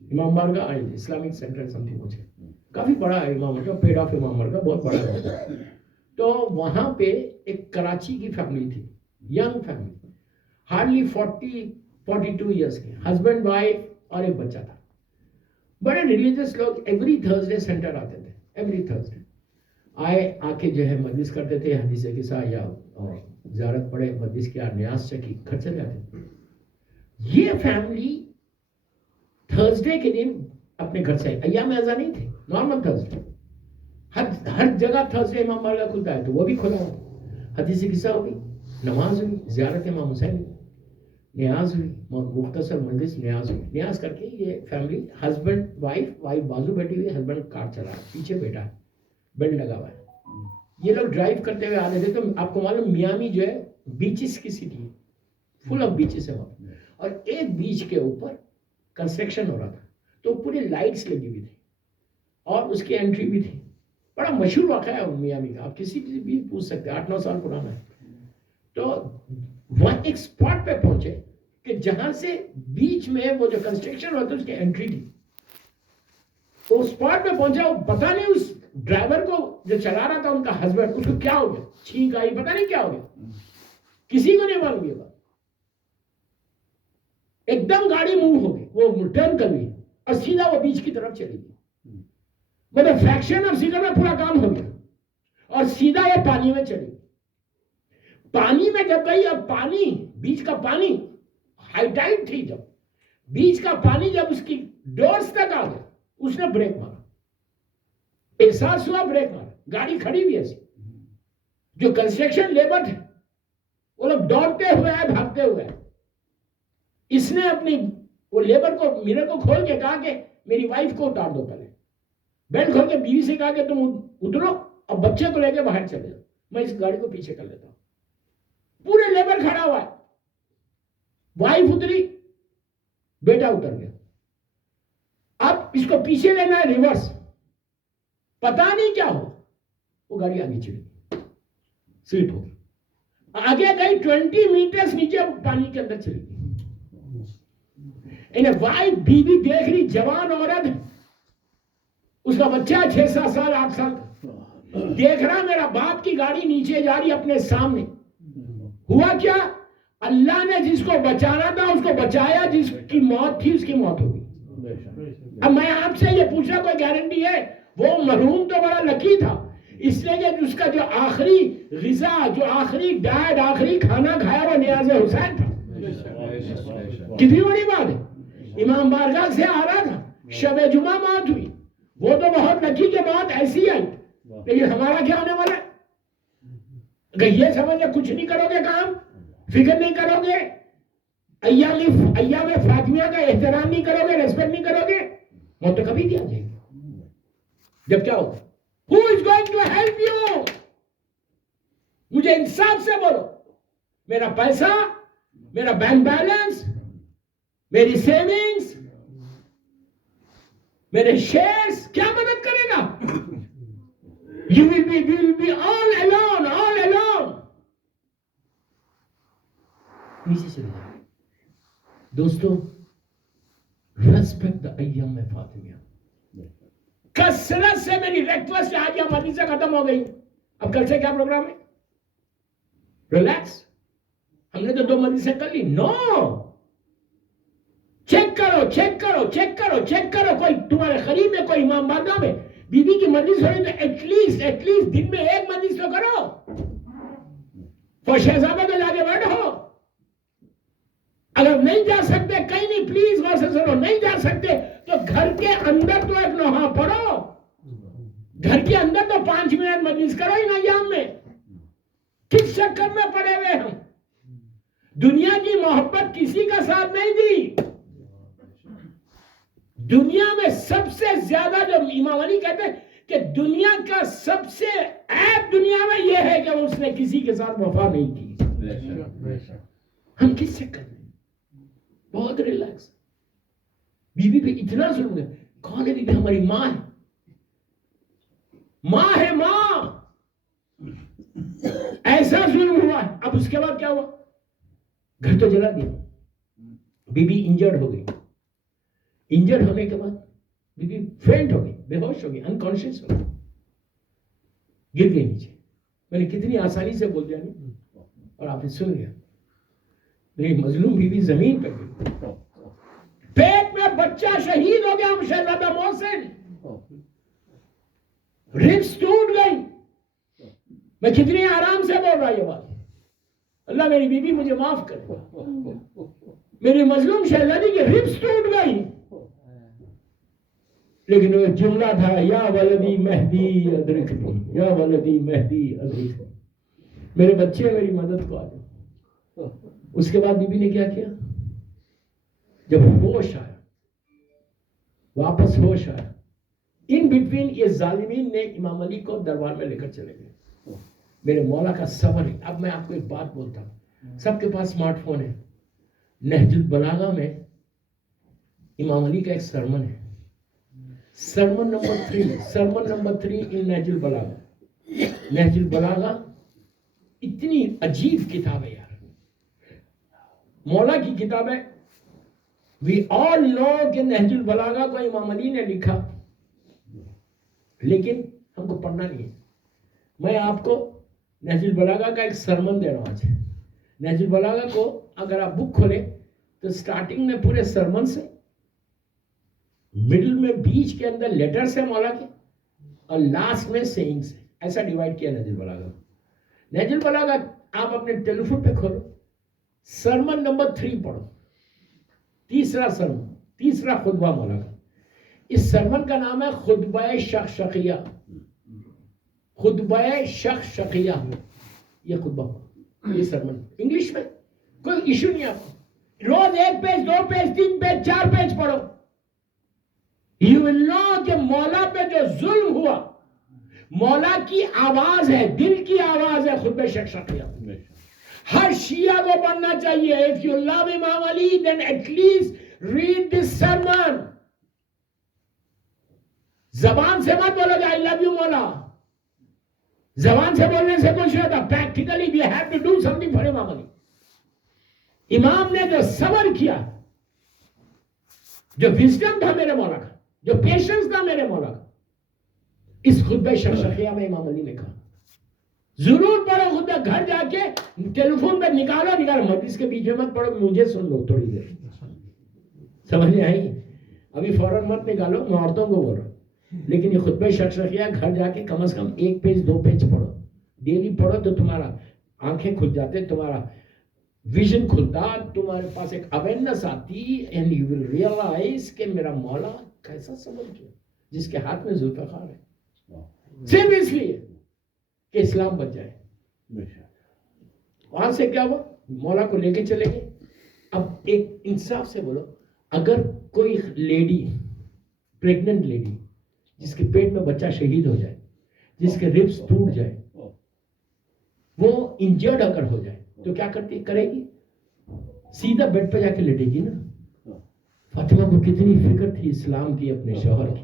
امام بارگاہ آئی جے اسلامک سینٹر سم تھنگ کچھ ہے, کافی بڑا ہے امام بارگاہ, پیڈ آف امام بارگاہ بہت بڑا ہے. تو وہاں پہ ایک کراچی کی فیملی تھی, ینگ فیملی, ہارڈلی 42 ایئرس کے, ہسبینڈ وائف اور ایک بچہ تھا. بڑے ریلیجس لوگ, ایوری تھرسڈے سینٹر آتے تھے, ایوری تھرسڈے آ کے جو ہے مجلس کرتے تھے, حدیث قصہ یا زیارت پڑھے, مجلس کیا, نیاز چکی, گھر چلے جاتے تھے. یہ فیملی تھرسڈے کے دن اپنے گھر سے, ایام اعزا نہیں تھے, نارمل تھرسڈے, ہر جگہ تھرسڈے امام بارگاہ کھلتا ہے تو وہ بھی کھلا ہوا, حدیث قصہ ہوگی, نماز ہوئی, زیارت امام حسین ہوئی, نیاز ہوئی, مختصر مجلس نیاز ہوئی. نیاز کر کے یہ فیملی, ہسبینڈ وائف بازو بیٹھی ہوئی, ہسبینڈ کار چلا رہا ہے, پیچھے بیٹا ہے, بیلٹ لگا ہوا ہے. یہ لوگ ڈرائیو کرتے ہوئے آ رہے تھے. تو آپ کو معلوم میامی جو ہے بیچز کی سٹی ہے, فل آف بیچز ہے وہاں, اور ایک بیچ کے اوپر کنسٹرکشن ہو رہا تھا, تو پوری لائٹس لگی ہوئی تھی اور اس کی انٹری بھی تھی. بڑا مشہور واقعہ ہے میامی کا, آپ کسی بھی پوچھ سکتے ہیں, 8-9 سال پرانا ہے. تو وہاں ایک اسپاٹ پہ پہنچے کہ جہاں سے بیچ میں وہ جو کنسٹرکشن ہوا تھا اس کی انٹری تھی. تو اسپاٹ پہ پہنچا, وہ پتا نہیں اس ڈرائیور کو جو چلا رہا تھا ان کا ہسبینڈ, اس کو کیا ہو گیا, چھینک آئی, پتا نہیں کیا ہو گیا, کسی کو نہیں معلوم. یہ بات ایک دم گاڑی موو ہو گئی, وہ ٹرن کر گئی اور سیدھا وہ بیچ کی طرف چلی گئی. مطلب فریکشن آف سیکنڈ میں پورا کام ہو گیا اور سیدھا وہ پانی میں چلی گئی. پانی میں جب گئی, اب پانی, بیچ کا پانی ہائی ٹائڈ تھی, جب بیچ کا پانی جب اس کی ڈورز تک آ گیا, اس نے بریک مارا, احساس ہوا, بریک مارا, گاڑی کھڑی ہوئی ایسی. جو کنسٹرکشن لیبر تھے وہ لوگ دوڑتے ہوئے آئے, بھاگتے ہوئے آئے. اس نے اپنی وہ لیبر کو, میرر کو کھول کے کہا کہ میری وائف کو اتار دو, پہلے بیلٹ کھول کے بیوی سے کہا کہ تم اترو اور بچے کو لے کے باہر چلے جاؤ, میں اس گاڑی کو پیچھے کر لیتا ہوں. پورے لیبر کھڑا ہوا ہے, وائف اتری, بیٹا اتر گیا. اب اس کو پیچھے لینا ہے ریورس, پتا نہیں کیا ہو, وہ گاڑی آگے چلی, سیٹ ہوگی, آگے گئی 20 میٹرز نیچے پانی کے اندر چلی گئی. وائف بیوی دیکھ رہی, جوان عورت, اس کا بچہ 6-7 سال 8 سال دیکھ رہا, میرا باپ کی گاڑی نیچے جا رہی اپنے سامنے. ہوا کیا, اللہ نے جس کو بچانا تھا اس کو بچایا, جس کی موت تھی اس کی موت ہو گئی. اب میں آپ سے یہ پوچھنا, کوئی گارنٹی ہے؟ وہ مرحوم تو بڑا لکی تھا, اس لیے کہ اس کا جو آخری غذا, جو آخری ڈائٹ, آخری کھانا کھایا وہ نیاز حسین تھا. کتنی بڑی بات ہے. امام بارگاہ سے آ رہا تھا, شب جمعہ موت ہوئی, وہ تو بہت لکی کہ موت ایسی آئی, لیکن ہمارا کیا ہونے والا ہے؟ اگر یہ سمجھے کچھ نہیں کرو گے, کام فکر نہیں کرو گے, ایام فاطمیہ کا احترام نہیں کرو گے, ریسپیکٹ نہیں کرو گے, موت تو کبھی دیا جائے گی. جب کیا ہوگا, who is going to help you? مجھے انصاف سے بولو, میرا پیسہ, میرا بینک بیلنس, میری سیونگز, میرے شیئرز کیا مدد کرے گا؟ You will be all alone, all alone. نیچے چلے جائیں. دوستو, respect the ایام فاطمیہ. کثرت سے میری ریکویسٹ آج یہ مجلس ختم ہو گئی. اب کل سے کیا پروگرام ہے؟ ریلیکس, ہم نے تو 2 مجلسیں کر لی. نو, چیک کرو, چیک کرو, چیک کرو, چیک کرو. کوئی تمہارے قریب میں, کوئی امام بارگاہ میں بیوی کی مجلس ہو رہی تو ایٹ لیسٹ دن میں 1 مجلس تو کرو. شہزادہ کو جا کے بیٹھو. اگر نہیں جا سکتے کہیں نہیں, پلیز غور سے سنو, نہیں جا سکتے تو گھر کے اندر تو ایک نوحہ پڑھو, دنیا کی محبت کسی کا ساتھ نہیں دی. دنیا میں سب سے زیادہ جو امام علی کہتے ہیں کہ دنیا کا سب سے عیب دنیا میں یہ ہے کہ اس نے کسی کے ساتھ وفا نہیں کی. ہم کس سے کر رہے ہیں؟ بہت ریلیکس. بی بی پہ اتنا ظلم ہے. کون ہے بی بی؟ ہماری ماں ہے. ماں ہے ماں. ایسا ظلم ہوا ہے. اب اس کے بعد کیا ہوا؟ گھر تو جلا دیا. بی بی انجرڈ ہو گئی. انجرڈ ہونے کے بعد بی بی فینٹ ہو گئی, بے ہوش ہو گئی, انکانشیس ہو گئی, گر گئی نیچے. میں نے کتنی آسانی سے بول دیا نہیں, اور آپ نے سن لیا. میری مظلوم بی بی زمین پہ گئی. پیٹ میں بچہ شہید ہو گیا شہزادہ محسن. ربس ٹوٹ گئی. میں کتنی آرام سے بول رہا یہ بات. اللہ میری بیوی مجھے معاف کرے. میری مظلوم شہزادی کی ربس ٹوٹ گئی. لیکن وہ جملہ تھا, یا ولدی مہدی ادرکنی, یا ولدی مہدی ادرکنی, میرے بچے میری مدد کو آ جائے. اس کے بعد بی بی نے کیا کیا؟ جب ہوش آیا, واپس ہوش آیا, ان بٹوین یہ ظالمین نے امام علی کو دربار میں لے کر چلے گئے. میرے مولا کا صبر ہے. اب میں آپ کو ایک بات بولتا ہوں, سب کے پاس اسمارٹ فون ہے. نہج البلاغہ میں امام علی کا ایک سرمن ہے, سرمن نمبر 3 ان نہج البلاغہ. نہج البلاغہ اتنی عجیب کتاب ہے یار, مولا کی کتاب ہے. وی آل نو کہ نہج البلاغہ کو امام علی نے لکھا, لیکن ہم کو پڑھنا نہیں ہے. میں آپ کو نہج البلاغہ کا ایک سرمن دے رہا ہوں آج. نہج البلاغہ کو اگر آپ بک کھولیں تو سٹارٹنگ میں پورے سرمن سے, مڈل میں بیچ کے اندر لیٹر سے مولا کے, اور لاسٹ میں سیئنگ سے, ایسا ڈیوائڈ کیا نہج البلاغہ. نہج البلاغہ آپ اپنے ٹیلی فون پہ کھولو, سرمن نمبر 3 پڑھو, تیسرا سرمن, تیسرا خطبہ مولا کا. اس سرمن کا نام ہے خطبہ شقشقیہ. خطبہ شقشقیہ, یہ خطبہ, یہ سرمن انگلش میں, کوئی ایشو نہیں. آپ روز 1 پیج 2 پیج 3 پیج 4 پیج پڑھو. You will know کہ مولا پہ جو ظلم ہوا, مولا کی آواز ہے, دل کی آواز ہے خطبہ شقشقیہ. ہر شیعہ کو پڑھنا چاہیے. If you love Imam Ali, then at least read this sermon. زبان سے مت بولو کہ I love you مولا. زبان سے بولنے سے کچھ نہیں ہوتا. Practically we have to do something for Imam Ali. امام نے جو صبر کیا, جو وزڈم تھا میرے مولا کا, جو پیشنس تھا میرے مولا کا, اس خطبہ شقشقیہ میں امام علی نے کہا ضرور پڑھو. خطبہ گھر جا کے ٹیلی فون پہ نکالو, مجلس کے بیچ میں مت پڑھو, مجھے سن لو تھوڑی دیر. سمجھ میں آئی؟ ابھی فوراً مت نکالو, میں عورتوں کو بول رہا ہوں. لیکن یہ خطبہ شقشقیہ گھر جا کے کم از کم 1 پیج 2 پیج پڑھو. ڈیلی پڑھو تو تمہارا آنکھیں کھل جاتے, تمہارا ویژن کھلتا, تمہارے پاس ایک اویئرنس آتی, اینڈ یو ول ریئلائز کہ میرا مولا کیسا صبر کیا, جس کے ہاتھ میں ذوالفقار ہے, صرف اس لیے کہ اسلام بچ جائے. وہاں سے کیا ہوا؟ مولا کو لے کے چلے گئے. اب ایک انصاف سے بولو, اگر کوئی لیڈی, پریگننٹ لیڈی, جس کے پیٹ میں بچہ شہید ہو جائے, جس کے ربس ٹوٹ جائے, وہ انجرڈ اگر ہو جائے تو کیا کرے گی؟ سیدھا بیڈ پہ جا کے لیٹے گی نا. فاطمہ کو کتنی فکر تھی اسلام کی, اپنے شوہر کی.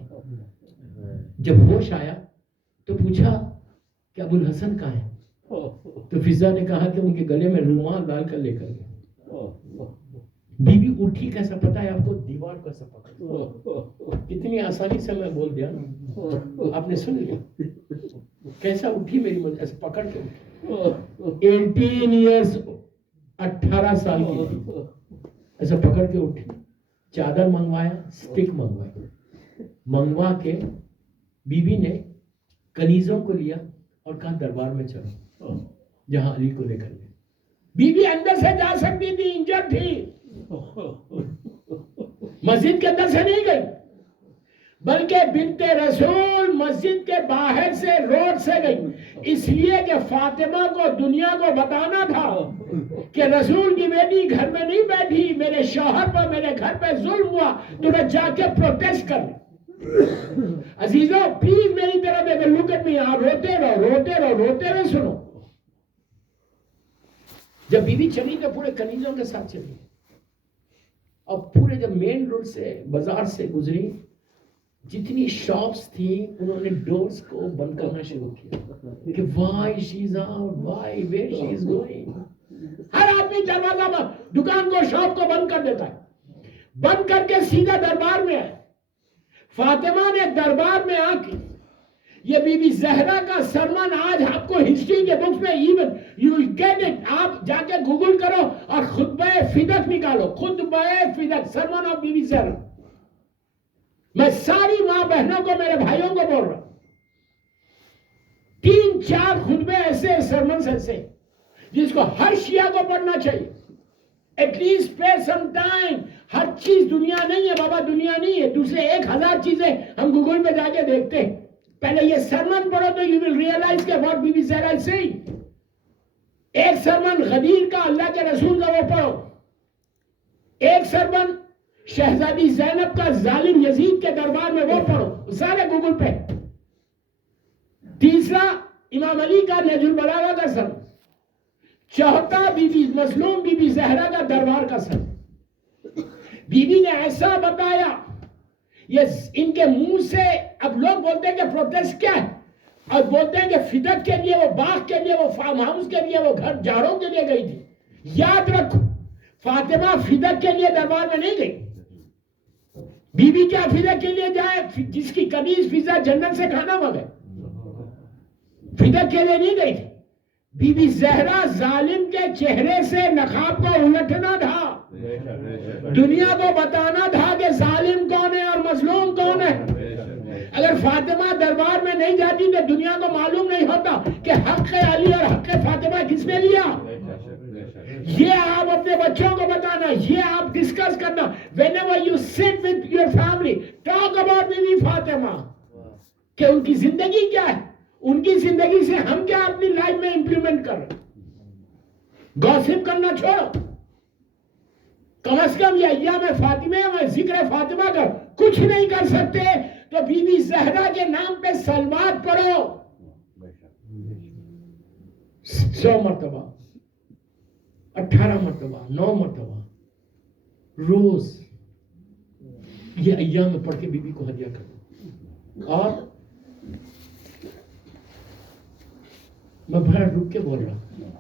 جب ہوش آیا تو پوچھا کہ ابو الحسن کہاں ہے؟ تو فضا نے کہا کہ ان کے گلے میں رومال ڈال کر لے کر گئے. بی بی اٹھی کیسا پتا ہے آپ کو؟ دیوار کو ایسا پکڑ. کتنی آسانی سے میں بول دیا, آپ نے سن لیا کیسا اٹھی میری مجھے ایسا پکڑ کے. 18 ایئرس, 18 سال کی تھی, ایسا پکڑ کے اٹھی. چادر منگوایا, سٹک منگوا کے بی بی نے کنیزوں کو لیا اور کہا دربار میں چلو, جہاں علی کو لے کر گئے. بی بی اندر سے جا سکتی تھی, انجر تھی, مسجد کے اندر سے نہیں گئی, بلکہ بنت رسول مسجد کے باہر سے روڈ سے گئی. اس لیے کہ فاطمہ کو دنیا کو بتانا تھا کہ رسول کی بیٹی گھر میں نہیں بیٹھی، میرے شوہر پر میرے گھر پہ ظلم ہوا، تمہیں جا کے پروٹیسٹ کر. عزیزوں پلیز میری طرف اگر لک ایٹ می، آپ روتے رہو روتے رہو روتے رہو. سنو، جب بی بی چلی تو پورے کنیزوں کے ساتھ چلی، اور پورے جب مین روڈ سے بازار سے گزری، جتنی شاپس تھیں انہوں نے ڈورز کو بند کرنا شروع کیا کہ why she is out, why where she is going. ہر آدمی دروازہ دکان کو شاپ کو بند کر دیتا ہے، بند کر کے سیدھا دربار میں آئے. فاطمہ نے دربار میں آ کے یہ بی بی زہرا کا سرمن آج آپ کو ہسٹری کے بکس میں even you will get it, آپ جا کے گوگل کرو اور خطبہ فدق نکالو، خطبہ فدق sermon of B be Zahra. میں ساری ماں بہنوں کو میرے بھائیوں کو بول رہا ہوں، 3-4 خطبے ایسے سرمنز ایسے جس کو ہر شیعہ کو پڑھنا چاہیے. At least pay some time. ہر چیز دنیا نہیں ہے بابا، دنیا نہیں ہے. دوسرے 1000 چیزیں ہم گوگل پہ جا کے دیکھتے ہیں. پہلے یہ سرمن پڑھو تو یو ول ریئلائز کہ what Bibi Zahra is saying. ایک سرمن غدیر کا اللہ کے رسول کا وہ پڑھو، ایک سرمن شہزادی زینب کا ظالم یزید کے دربار میں وہ پڑھو، سارے گوگل پہ. تیسرا امام علی کا نہج البلاغہ کا سر، چوتھا بی بی مظلوم بی بی زہرا کا دربار کا سر. بی بی نے ایسا بتایا، یہ ان کے منہ سے اب لوگ بولتے ہیں کہ پروٹیسٹ کیا ہے، اور بولتے ہیں کہ فدق کے لیے وہ باغ کے لیے وہ فارم ہاؤس کے لیے وہ گھر جاڑوں کے لیے گئی تھی. یاد رکھو فاطمہ فدق کے لیے دربار میں نہیں گئی. بی بی کیا فدق کے لیے جائے جس کی کنیز فضا جنت سے کھانا مانگے؟ فدق کے لیے نہیں گئی تھی. بی بی زہرا ظالم کے چہرے سے نقاب کو الٹنا تھا، دنیا کو بتانا تھا کہ ظالم کون ہے اور مظلوم کون ہے. اگر فاطمہ دربار میں نہیں جاتی تو دنیا کو معلوم نہیں ہوتا کہ حق علی اور حق فاطمہ کس نے لیا. یہ آپ اپنے بچوں کو بتانا، یہ آپ ڈسکس کرنا. whenever you sit with your family, talk about Bibi Fatima کہ ان کی زندگی کیا ہے، ان کی زندگی سے ہم کیا اپنی لائف میں امپلیمنٹ کر رہے ہیں. گوسپ کرنا چھوڑو. کم از کم یہ ایام فاطمہ میں ذکر فاطمہ کا کچھ نہیں کر سکتے تو بی بی زہرا کے نام پہ صلوات پڑھو 100 مرتبہ، 18 مرتبہ، 9 مرتبہ روز. یہ ایام میں پڑھ کے بی بی کو ہدیہ کرو. اور میں بڑا رک کے بول رہا ہوں،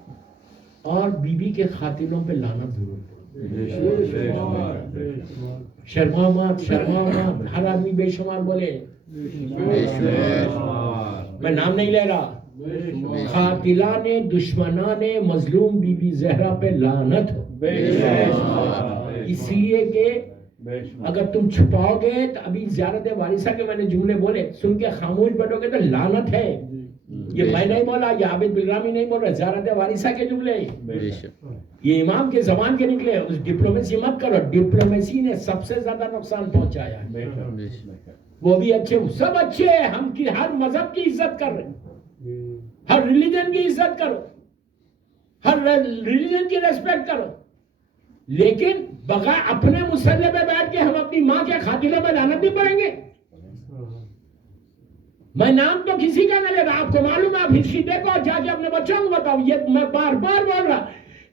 اور بی بی کے خاتونوں پہ لعنت ضرور پڑھو. شرما مات، شرما مات. ہر آدمی بے شمار بولے، میں نام نہیں لے رہا. قاتلان دشمنان مظلوم بی بی زہرا پہ لعنت ہو. اس لیے کہ اگر تم چھپاؤ گے تو ابھی زیارت وارثہ کے میں نے جملے بولے سن کے خاموش بیٹھو گے تو لعنت ہے. یہ میں نہیں بولا، یہ عابد بلرامی نہیں بول رہا، زیارت وارثہ کے جملے یہ امام کے زبان کے نکلے. اس ڈپلومیسی مت کرو، ڈپلومیسی نے سب سے زیادہ نقصان پہنچایا ہے. وہ بھی اچھے، سب اچھے ہیں. ہم کی ہر مذہب کی عزت کر رہے ہیں، ہر ریلیجن کی عزت کرو، ہر ریلیجن کی ریسپیکٹ کرو، لیکن بغیر اپنے مسلح پہ بیٹھ کے ہم اپنی ماں کے خاتونوں پہ لعنت نہیں پڑیں گے. میں نام تو کسی کا نہ لے رہا، آپ کو معلوم ہے، آپ ہسٹری دیکھو اور جا کے اپنے بچوں کو بتاؤ. یہ میں بار بار بول رہا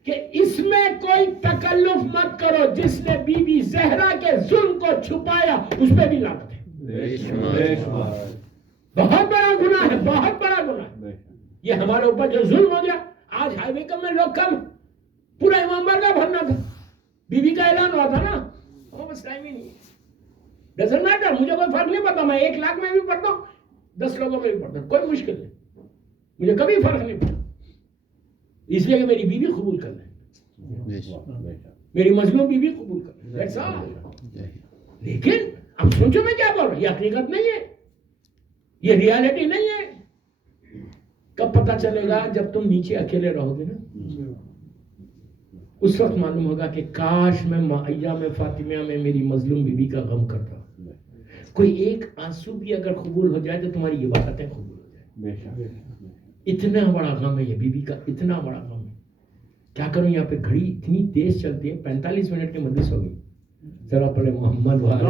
کہ اس میں کوئی تکلف مت کرو. جس نے بی بی زہرا کے ظلم کو چھپایا اس پہ بھی لعنت ہے. بہت بڑا گناہ ہے، بہت بڑا گناہ. یہ ہمارے اوپر جو ظلم ہو گیا، آج ہائی وے کم میں لوگ کم، پورا امام بارگاہ بھرنا تھا. بی بی کا اعلان ہوا تھا نا، وہ بس ٹائم ہی نہیں ہے. ڈزنٹ میٹر، مجھے کوئی فرق نہیں پڑتا. میں 1 لاکھ میں بھی پڑھتا ہوں، 10 لوگوں میں بھی پڑھتا ہوں، کوئی مشکل نہیں. مجھے کبھی فرق نہیں پڑتا، اس لیے کہ میری بیوی قبول کر لیں، میری مظلوم بیوی قبول کر لیں. لیکن اب سوچو میں کیا بول رہا ہوں، یہ حقیقت نہیں ہے، یہ ریالٹی نہیں ہے. کب پتہ چلے گا؟ جب تم نیچے اکیلے رہو گے نا، اس وقت معلوم ہوگا کہ کاش میں ایام فاطمیہ میں میری مظلوم بیوی کا غم کرتا. کوئی ایک آنسو بھی اگر قبول ہو جائے تو تمہاری یہ باتیں قبول ہو جائیں. اتنا بڑا غم ہے یہ بیوی کا، اتنا بڑا غم ہے. کیا کروں، یہاں پہ گھڑی اتنی تیز چلتی ہے، 45 منٹ کی مجلس ہو گئی. ذرا پڑھے محمد والے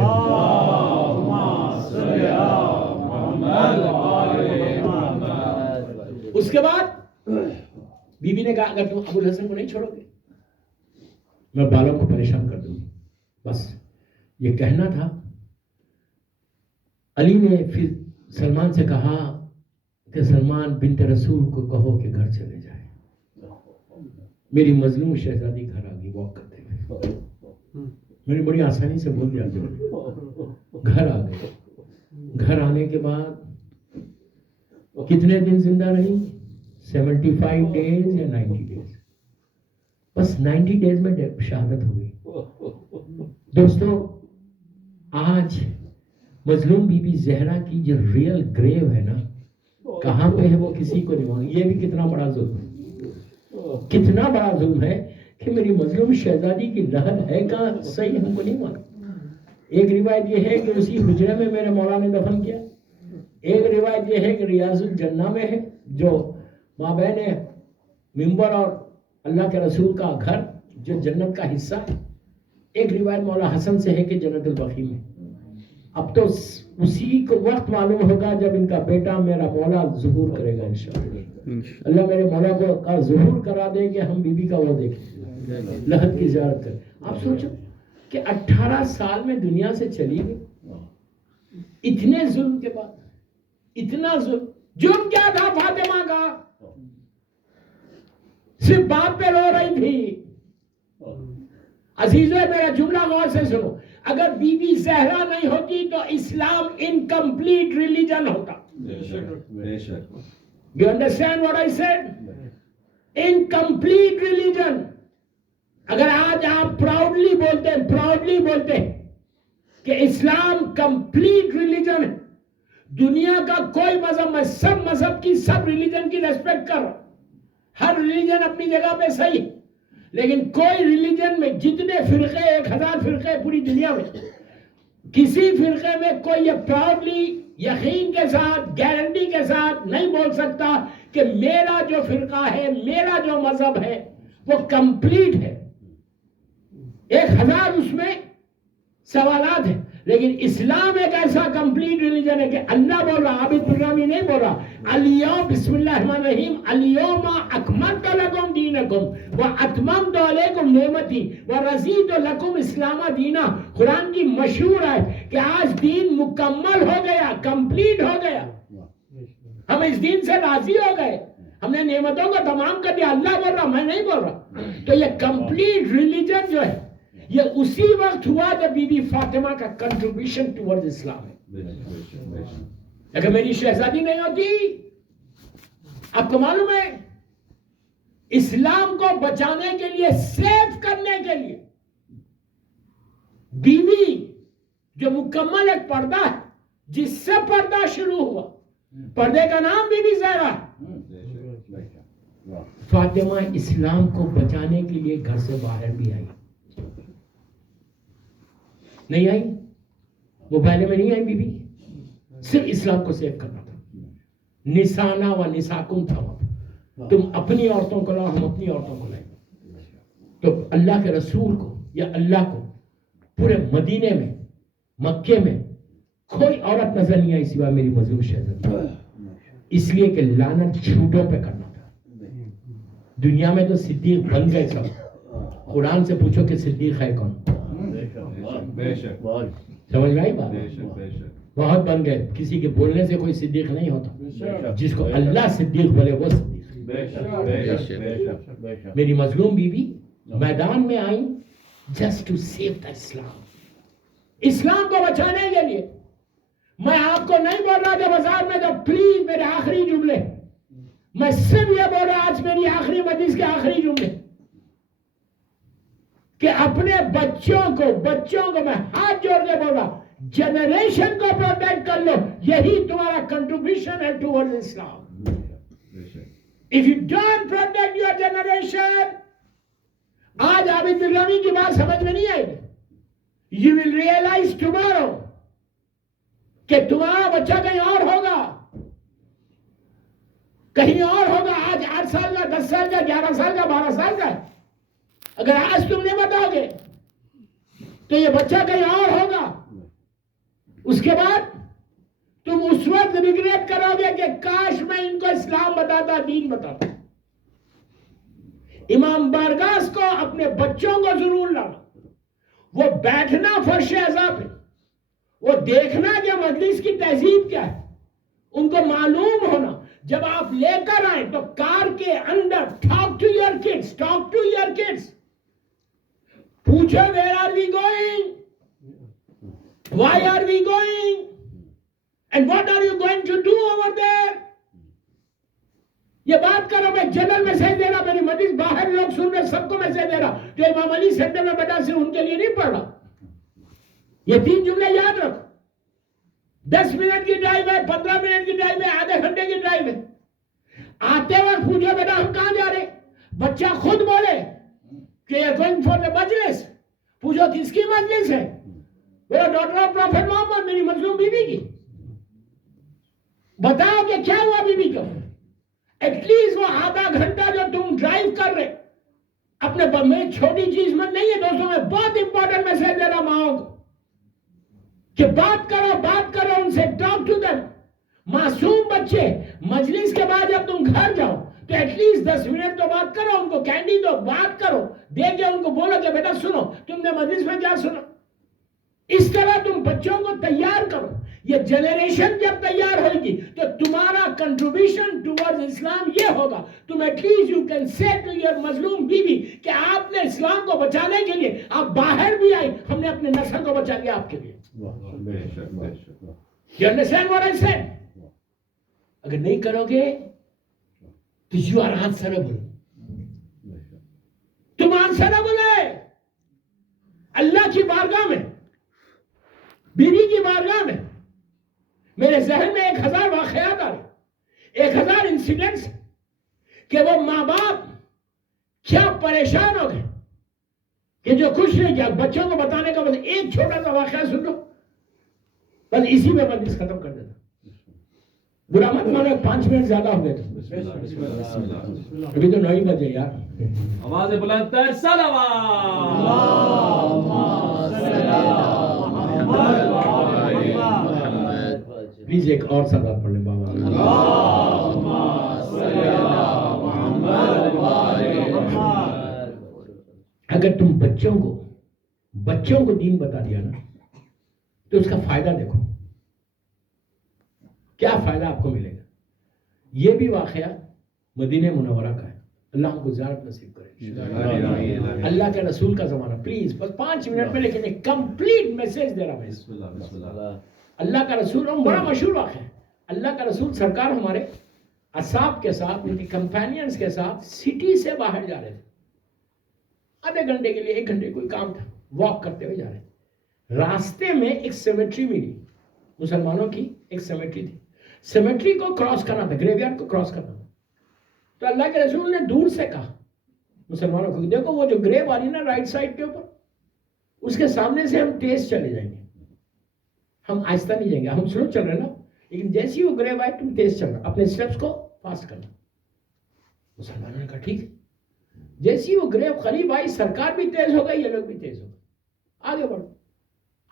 اس کے بعد بیوی نے کہا اگر تم ابو الحسن کو نہیں چھوڑو گے میں بالوں کو پریشان کر دوں گی. بس یہ کہنا تھا. علی نے پھر سلمان سے کہا کہ سلمان بنت رسول کو کہو کہ گھر چلے جائے. میری مظلوم شہزادی گھر آ گئی واک کرتے ہوئے. میں نے بڑی آسانی سے بول دیا گھر آ گئے. گھر آنے کے بعد کتنے دن زندہ رہی؟ 75 ڈیز یا 90 ڈیز. بس 90 ڈیز میں شہادت ہو گئی. دوستو آج مظلوم بی بی زہرا کی جو ریئل گریو ہے نا کہاں پہ ہے وہ کسی کو نہیں معلوم. یہ بھی کتنا بڑا ظلم ہے، کتنا بڑا ظلم ہے کہ میری مظلوم شہزادی کی لہد ہے کہاں صحیح ہم کو نہیں معلوم. ایک روایت یہ ہے کہ اسی حجرے میں میرے مولا نے دفن کیا. ایک روایت یہ ہے کہ ریاض الجنہ میں ہے جو مابین ممبر اور اللہ کے رسول کا گھر جو جنت کا حصہ ہے. ایک روایت مولا حسن سے ہے کہ جنت البقیع میں. اب تو اسی کو وقت معلوم ہوگا جب ان کا بیٹا میرا مولا ظہور کرے گا انشاءاللہ. اللہ میرے مولا کو کا ظہور کرا دے کہ ہم بی بی کا وہ دیکھیں، لحد کی زیارت کریں. آپ سوچو کہ 18 سال میں دنیا سے چلی گئی، اتنے ظلم کے بعد، اتنا ظلم. جرم کیا تھا فاطمہ کا؟ صرف باپ پہ رو رہی تھی. عزیزو میرا جملہ غور سے سنو، اگر بی بی زہرا نہیں ہوتی تو اسلام انکمپلیٹ ریلیجن ہوتا. You understand what I said? Incomplete religion. اگر آج آپ پراؤڈلی بولتے ہیں کہ اسلام کمپلیٹ ریلیجن ہے، دنیا کا کوئی مذہب، میں سب مذہب کی سب ریلیجن کی ریسپیکٹ کر رہا ہوں، ہر ریلیجن اپنی جگہ پہ صحیح ہے، لیکن کوئی ریلیجن میں جتنے فرقے 1000 فرقے پوری دنیا میں، کسی فرقے میں کوئی یہ پراؤڈلی یقین کے ساتھ گارنٹی کے ساتھ نہیں بول سکتا کہ میرا جو فرقہ ہے، میرا جو مذہب ہے وہ کمپلیٹ ہے. 1000 اس میں سوالات ہیں، لیکن اسلام ایک ایسا کمپلیٹ ریلیجن ہے کہ اللہ بول رہا، عابد پروگرامی نہیں بول رہا. الیوم بسم اللہ الرحمن الرحیم الیوم اکملت لکم دینکم واتممت علیکم نعمتی ورضیت لکم اسلام دینا. قرآن کی مشہور ہے کہ آج دین مکمل ہو گیا، کمپلیٹ ہو گیا، ہم اس دین سے راضی ہو گئے، ہم نے نعمتوں کو تمام کر دیا. اللہ بول رہا، میں نہیں بول رہا. تو یہ کمپلیٹ ریلیجن جو ہے یہ اسی وقت ہوا جب بی بی فاطمہ کا کنٹریبیوشن ٹورڈ اسلام ہے. اگر میری شہزادی نہیں ہوتی، آپ کو معلوم ہے اسلام کو بچانے کے لیے، سیف کرنے کے لیے بیوی جو مکمل ایک پردہ ہے، جس سے پردہ شروع ہوا، پردے کا نام بی بی زہرا. فاطمہ اسلام کو بچانے کے لیے گھر سے باہر بھی آئی. نہیں آئی، وہ پہلے میں نہیں آئی بی بی، صرف اسلام کو سیو کرنا تھا. نسانا و نساکم تھا. تم اپنی عورتوں کو لاؤ، ہم اپنی عورتوں کو لائیں. تو اللہ کے رسول کو یا اللہ کو پورے مدینے میں، مکے میں کوئی عورت نظر نہیں آئی سوائے میری مظلوم شہزادی. اس لیے کہ لعنت جھوٹوں پہ کرنا تھا. دنیا میں تو صدیق بن گئے سب. قرآن سے پوچھو کہ صدیق ہے کون؟ سمجھ میں آئی بات؟ بہت بن گئے. کسی کے بولنے سے کوئی صدیق نہیں ہوتا. جس کو اللہ صدیق بولے وہ صدیق. میری مظلوم بی بی میدان میں I just to save the Islam. اسلام کو بچانے کے لیے. میں آپ کو نہیں بول رہا کہ بازار میں تو پلیز میرے آخری جملے، میں صرف یہ بول رہا آج میری آخری مجلس کے آخری جملے کہ اپنے بچوں کو میں ہاتھ جوڑ کے بول رہا، جنریشن کو پروٹیکٹ کر لو. یہی تمہارا کنٹریبیوشن ہے towards Islam. If you don't protect your generation، آج عابد بلرامی کی بات سمجھ میں نہیں آئے گی. You will realize tomorrow کہ تمہارا بچہ کہیں اور ہوگا. کہیں اور ہوگا. آج 8 سال کا, 10 سال کا, 11 سال کا, 12 سال کا ہے. اگر آج تم نہیں بتاؤ گے تو یہ بچہ کہیں اور ہوگا. اس کے بعد تم اس وقت ریگریٹ کرو گے کہ کاش میں ان کو اسلام بتاتا, دین بتاتا. امام بارگاس کو اپنے بچوں کو ضرور لانا. وہ بیٹھنا فرش اعضاء پہ, وہ دیکھنا کہ مجلس کی تہذیب کیا ہے, ان کو معلوم ہونا. جب آپ لے کر آئیں تو کار کے اندر talk to your kids, talk to your kids. پوچھو where are we going, why are we going, and what are you going to do over there. یہ بات کرو. میں جنرل میسج دے رہا, میری مجلس باہر لوگ سن رہے, سب کو میسج دے رہا. جو امام علی سینٹر میں بیٹھا صرف ان کے لیے نہیں پڑھ رہا. یہ 3 جملے یاد رکھو. 10 منٹ کی ڈرائیو ہے, 15 منٹ کی ڈرائیو ہے, آدھے گھنٹے کی ڈرائیو ہے. آتے وقت پوچھو بیٹا ہم کہاں جا رہے, بچہ خود بولے کہ گوئنگ فار دا مجلس. پوچھو کس کی مجلس ہے, بولو ڈاکٹر آف پروفیٹ محمد, میری مظلوم بیوی کی. بتاؤ کہ کیا ہوا بیوی کو. ایٹ لیسٹ وہ آدھا گھنٹہ جو تم ڈرائیو کر رہے اپنے, میں چھوٹی چیز میں نہیں ہے دوستوں, میں بہت امپورٹنٹ میسج دے رہا ماؤں کو کہ بات کرو ان سے, ٹاک ٹو دیم. معصوم بچے, مجلس کے بعد جب تم گھر جاؤ تو ایٹ لیسٹ 10 منٹ تو بات کرو, ان کو کینڈی دو, بات کرو, دے کے ان کو بولو کہ بیٹا سنو تم نے مجلس میں کیا سنا. اس طرح تم بچوں کو تیار کرو. یہ جنریشن جب تیار ہوئے گی تو تمہارا کنٹریبیوشن ٹوورڈ اسلام یہ ہوگا. تم at least you can say to your مظلوم بیوی کہ آپ نے اسلام کو بچانے کے لیے آپ باہر بھی آئی, ہم نے اپنے نسل کو بچا لیا آپ کے لیے. You understand what I said? اگر نہیں کرو گے تو you are answerable. تم answerable ہے اللہ کی بارگاہ میں, بیوی کی بارگاہ میں. میرے ذہن میں 1000 واقعات آ رہے, 1000 انسیڈنٹس کہ وہ ماں باپ کیا پریشان ہو گئے کہ جو کچھ نہیں کیا. بچوں کو بتانے کا بس ایک چھوٹا سا واقعہ سن لو, بس اسی میں مجلس ختم کر دیتا. برا مت مانو, 5 منٹ زیادہ ہو گئے تھے, ابھی تو 9 بجے یار. آواز بلند تر پلیز ایک اور سلوات پڑھ لیں بابا. اگر تم بچوں کو دین بتا دیا نا تو اس کا فائدہ دیکھو, کیا فائدہ آپ کو ملے گا. یہ بھی واقعہ مدینہ منورہ کا ہے. اللہ ہم کو زیارت نصیب کرے. اللہ کے رسول کا زمانہ, پلیز بس 5 منٹ میں, لیکن ایک کمپلیٹ میسج دے رہا ہوں. اللہ کا رسول, بڑا مشہور واقعہ ہے. اللہ کا رسول سرکار ہمارے اصحاب کے ساتھ, ان کے کمپینینز کے ساتھ سٹی سے باہر جا رہے تھے. آدھے گھنٹے کے لیے, 1 گھنٹے کوئی کام تھا, واک کرتے ہوئے جا رہے. راستے میں ایک سیمیٹری ملی, مسلمانوں کی ایک سیمیٹری تھی. سیمیٹری کو کراس کرنا تھا, گریو یارڈ کو کراس کرنا تھا. تو اللہ کے رسول نے دور سے کہا مسلمانوں کو, دیکھو وہ جو گریو آ رہی نا رائٹ سائڈ کے اوپر, اس کے سامنے سے ہم تیز چلے جائیں گے, ہم آہستہ نہیں جائیں گے. ہم سلو چل رہے نا, لیکن جیسی وہ گریو آئے تم تیز چل رہا, اپنے اسٹیپس کو فاسٹ کرنا. مسلمانوں نے کہا ٹھیک ہے. جیسی وہ گریو قریب آئی, سرکار بھی تیز ہو گئی, یہ لوگ بھی تیز ہو گئے. آگے بڑھو.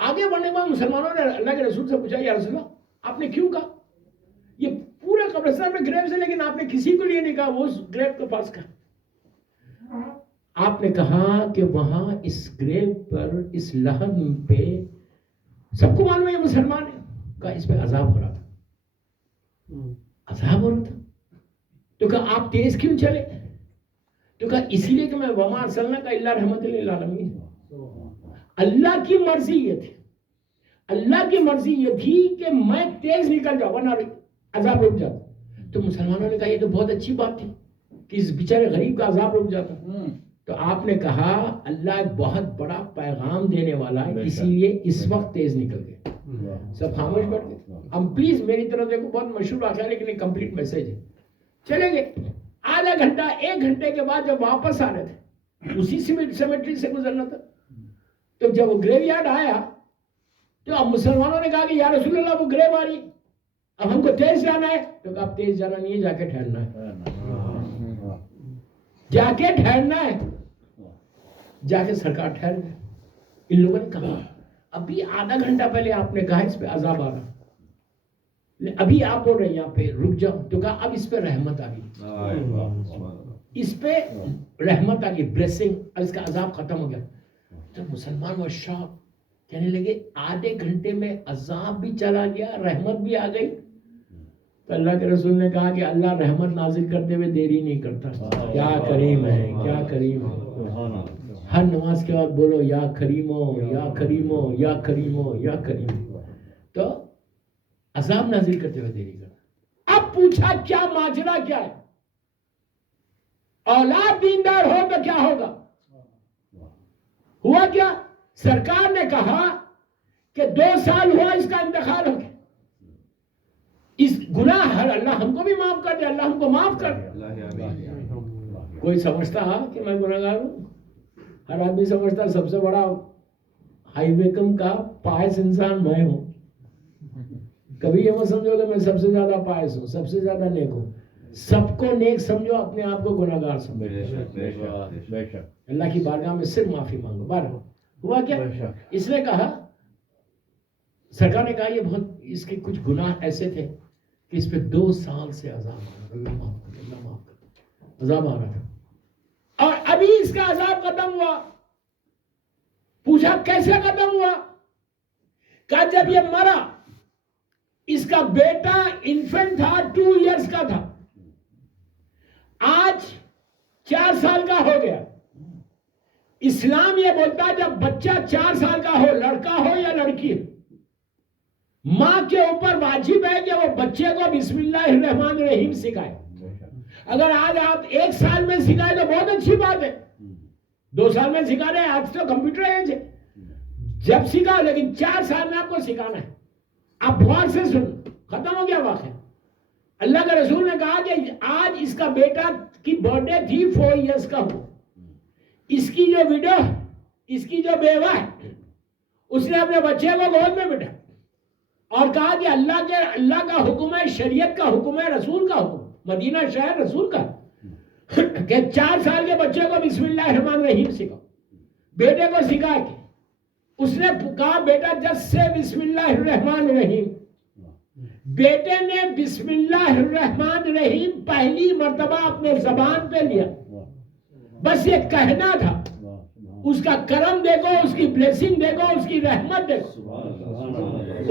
آگے بڑھنے کے بعد مسلمانوں نے اللہ کے رسول سے پوچھا, یا رسول اللہ آپ نے کیوں کہا یہ پورے قبرستان میں گریوز ہے, لیکن آپ نے کسی کو لیے نہیں کہا وہ اس گریو کے پاس کہا. آپ نے کہا کہ وہاں اس گریو پر, اس لحد پہ, سب کو معلوم ہے یہ مسلمان ہے, کہا اس پہ عذاب ہو رہا تھا, عذاب ہو رہا تھا. تو کہا آپ تیز کیوں چلے؟ تو کہا اسی لیے کہ میں وما ارسلنا کا الا رحمت للعالمین. اللہ کی مرضی یہ تھی, اللہ کی مرضی یہ تھی کہ میں تیز نکل جاؤں ورنہ عذاب رک جاتا. تو مسلمانوں نے کہا یہ تو بہت اچھی بات تھی کہ اس بیچارے غریب کا عذاب رک جاتا. تو آپ نے کہا اللہ ایک بہت بڑا پیغام دینے والا ہے, اسی لیے اس وقت تیز نکل گئے. سب خاموش بیٹھ گئے. ہم پلیز میری طرف دیکھو, بہت مشہور واقعہ ہے لیکن ایک کمپلیٹ میسج ہے. چلے گئے. آدھا گھنٹہ 1 گھنٹے کے بعد جب واپس آ رہے تھے, اسی سیمیٹری سے گزرنا تھا, تو جب وہ گریو یارڈ آیا تو اب مسلمانوں نے کہا کہ یا رسول اللہ وہ گریو آ رہی. اب ہم کو تیز جانا ہے تو کہا اب تیز جانا نہیں ہے، جا کے ٹھہرنا ہے، جا کے ٹھہرنا ہے. جا کے سرکار ٹھہر گئے. ان لوگوں نے کہا ابھی آدھا گھنٹہ پہلے آپ نے کہا اس پہ عذاب آ رہا، ابھی آپ بول رہے ہیں یہاں پہ رک جاؤ. تو کہا اب اس پہ رحمت آ گئی، اس پہ رحمت آ گئی، بلیسنگ، اس کا عذاب ختم ہو گیا. تو مسلمان و شاہ کہنے لگے آدھے گھنٹے میں عذاب بھی چلا گیا، رحمت بھی آ گئی. تو اللہ کے رسول نے کہا کہ اللہ رحمت نازل کرتے ہوئے دیری نہیں کرتا. کیا کریم ہے، کیا کریم ہے. ہر نماز کے بعد بولو یا کریمو یا کریمو یا کریمو یا کریمو. تو عذاب نازل کرتے ہوئے دیری کرتا. اب پوچھا کیا ماجرا کیا ہے؟ اولاد دیندار ہو تو کیا ہوگا؟ ہوا کیا؟ سرکار نے کہا کہ 2 سال ہوا اس کا انتقال ہو گیا. اس گناہ اللہ ہم کو بھی معاف کر دے، اللہ ہم کو معاف کر دے. کوئی سمجھتا کہ میں گناہگار ہوں؟ ہر آدمی سمجھتا سب سے بڑا ہائی ویکم کا پائس انسان میں ہوں. کبھی یہ مت سمجھو کہ میں سب سے زیادہ پائس ہوں، سب سے زیادہ نیک ہوں. سب کو نیک سمجھو، اپنے آپ کو گناہگار سمجھو. اللہ کی بارگاہ میں صرف معافی مانگو. بارگاہ ہوا کیا؟ اس نے کہا، سرکار نے کہا یہ بہت اس کے کچھ گناہ ایسے تھے کہ اس پہ 2 سال سے عذاب آ رہا. اللہ معاف کر، اللہ معاف کر، عذاب آ رہا تھا. اور ابھی اس کا عذاب ختم ہوا. پوچھا کیسے ختم ہوا؟ کہا جب یہ مرا، اس کا بیٹا انفنٹ تھا، 2 ایئرز کا تھا، آج 4 سال کا ہو گیا. اسلام یہ بولتا ہے جب بچہ 4 سال کا ہو، لڑکا ہو یا لڑکی ہو، ماں کے اوپر واجب ہے کہ وہ بچے کو بسم اللہ الرحمن الرحیم سکھائے. اگر آج آپ 1 سال میں سکھائے تو بہت اچھی بات ہے. 2 سال میں سکھا رہے ہیں، آج تو کمپیوٹر ایج ہے، جب سکھا، لیکن 4 سال میں آپ کو سکھانا ہے. آپ غور سے سن، ختم ہو گیا واقعہ. اللہ کے رسول نے کہا کہ آج اس کا بیٹا کی برتھ ڈے تھی، 4 ایئرز کا ہو. اس کی جو ویڈیو، اس کی جو بیوہ ہے، اس نے اپنے بچے کو گود میں بٹھا اور کہا کہ اللہ کا حکم ہے، شریعت کا حکم ہے، رسول کا حکم، مدینہ شہر رسول کا، کہ 4 سال کے بچے کو بسم اللہ الرحمن الرحیم سکھاؤ. بیٹے کو سکھا کے اس نے کہا بیٹا جس سے بسم اللہ الرحمن الرحیم. بیٹے نے بسم اللہ الرحمن الرحیم پہلی مرتبہ اپنے زبان پہ لیا، بس یہ کہنا تھا. اس کا کرم دیکھو، اس کی بلیسنگ دیکھو، اس کی رحمت دیکھو.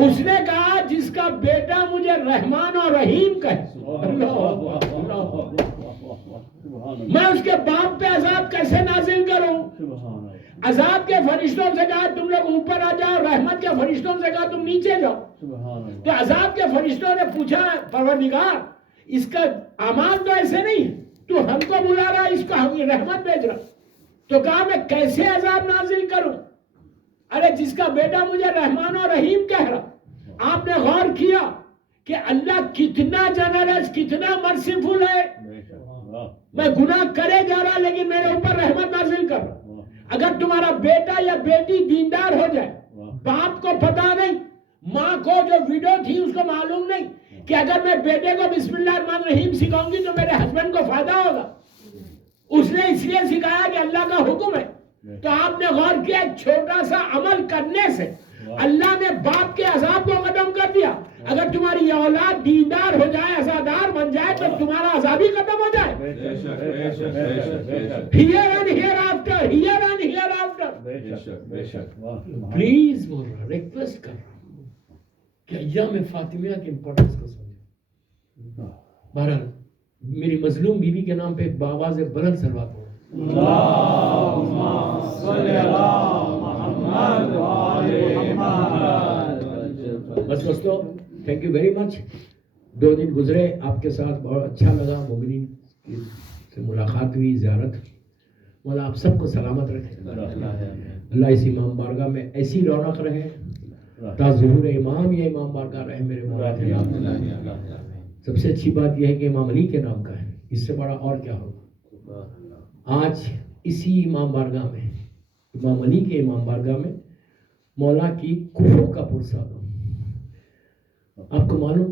اس نے کہا جس کا بیٹا مجھے رحمان اور رحیم کہے، میں اس کے باپ پہ عذاب کیسے نازل کروں؟ عذاب کے فرشتوں سے کہا تم لوگ اوپر آ جاؤ، رحمت کے فرشتوں سے کہا تم نیچے جاؤ. تو عذاب کے فرشتوں نے پوچھا پروردگار اس کا اعمال تو ایسے نہیں ہے، تو ہم کو بلا رہا، اس کا رحمت بھیج رہا. تو کہا میں کیسے عذاب نازل کروں؟ ارے جس کا بیٹا مجھے رحمان و رحیم کہہ رہا. آپ نے غور کیا کہ اللہ کتنا جنرس، کتنا مرسیفل ہے. میں گناہ کرے جا رہا لیکن میرے اوپر رحمت نازل کر رہا. اگر تمہارا بیٹا یا بیٹی دیندار ہو جائے، باپ کو پتا نہیں، ماں کو جو ویڈیو تھی اس کو معلوم نہیں کہ اگر میں بیٹے کو بسم اللہ الرحمن الرحیم سکھاؤں گی تو میرے ہسبینڈ کو فائدہ ہوگا. اس نے اس لیے سکھایا کہ اللہ کا حکم ہے. تو آپ نے غور کیا ایک چھوٹا سا عمل کرنے سے اللہ نے باپ کے عذاب کو ختم کر دیا. اگر تمہاری اولاد دیندار ہو جائے، عزادار بن جائے تو تمہارا عذاب ہی ختم ہو جائے. Here and hereafter, here and hereafter. Please بول رہا، ریکویسٹ کر رہا کہ ایام فاطمیہ کی امپورٹنس کو سمجھو. بہرحال میری مظلوم بیوی کے نام پہ ایک باواز بلند صلوات ہو. اللہم صلی علی محمد و آل محمد. بس دوستو، تھینک یو ویری مچ. 2 دن گزرے آپ کے ساتھ، بہت اچھا لگا. مومنین سے ملاقات ہوئی، زیارت. مولا آپ سب کو سلامت رکھے. اللہ اس امام بارگاہ میں ایسی رونق رہے تا ظہور امام یہ امام بارگاہ رہے میرے مولا کے نام. سب سے اچھی بات یہ ہے کہ امام علی کے نام کا ہے، اس سے بڑا اور کیا ہوگا. آج اسی امام بارگاہ میں، امام علی کے امام بارگاہ میں مولا کی کفوں کا پرسہ دو. آپ کو معلوم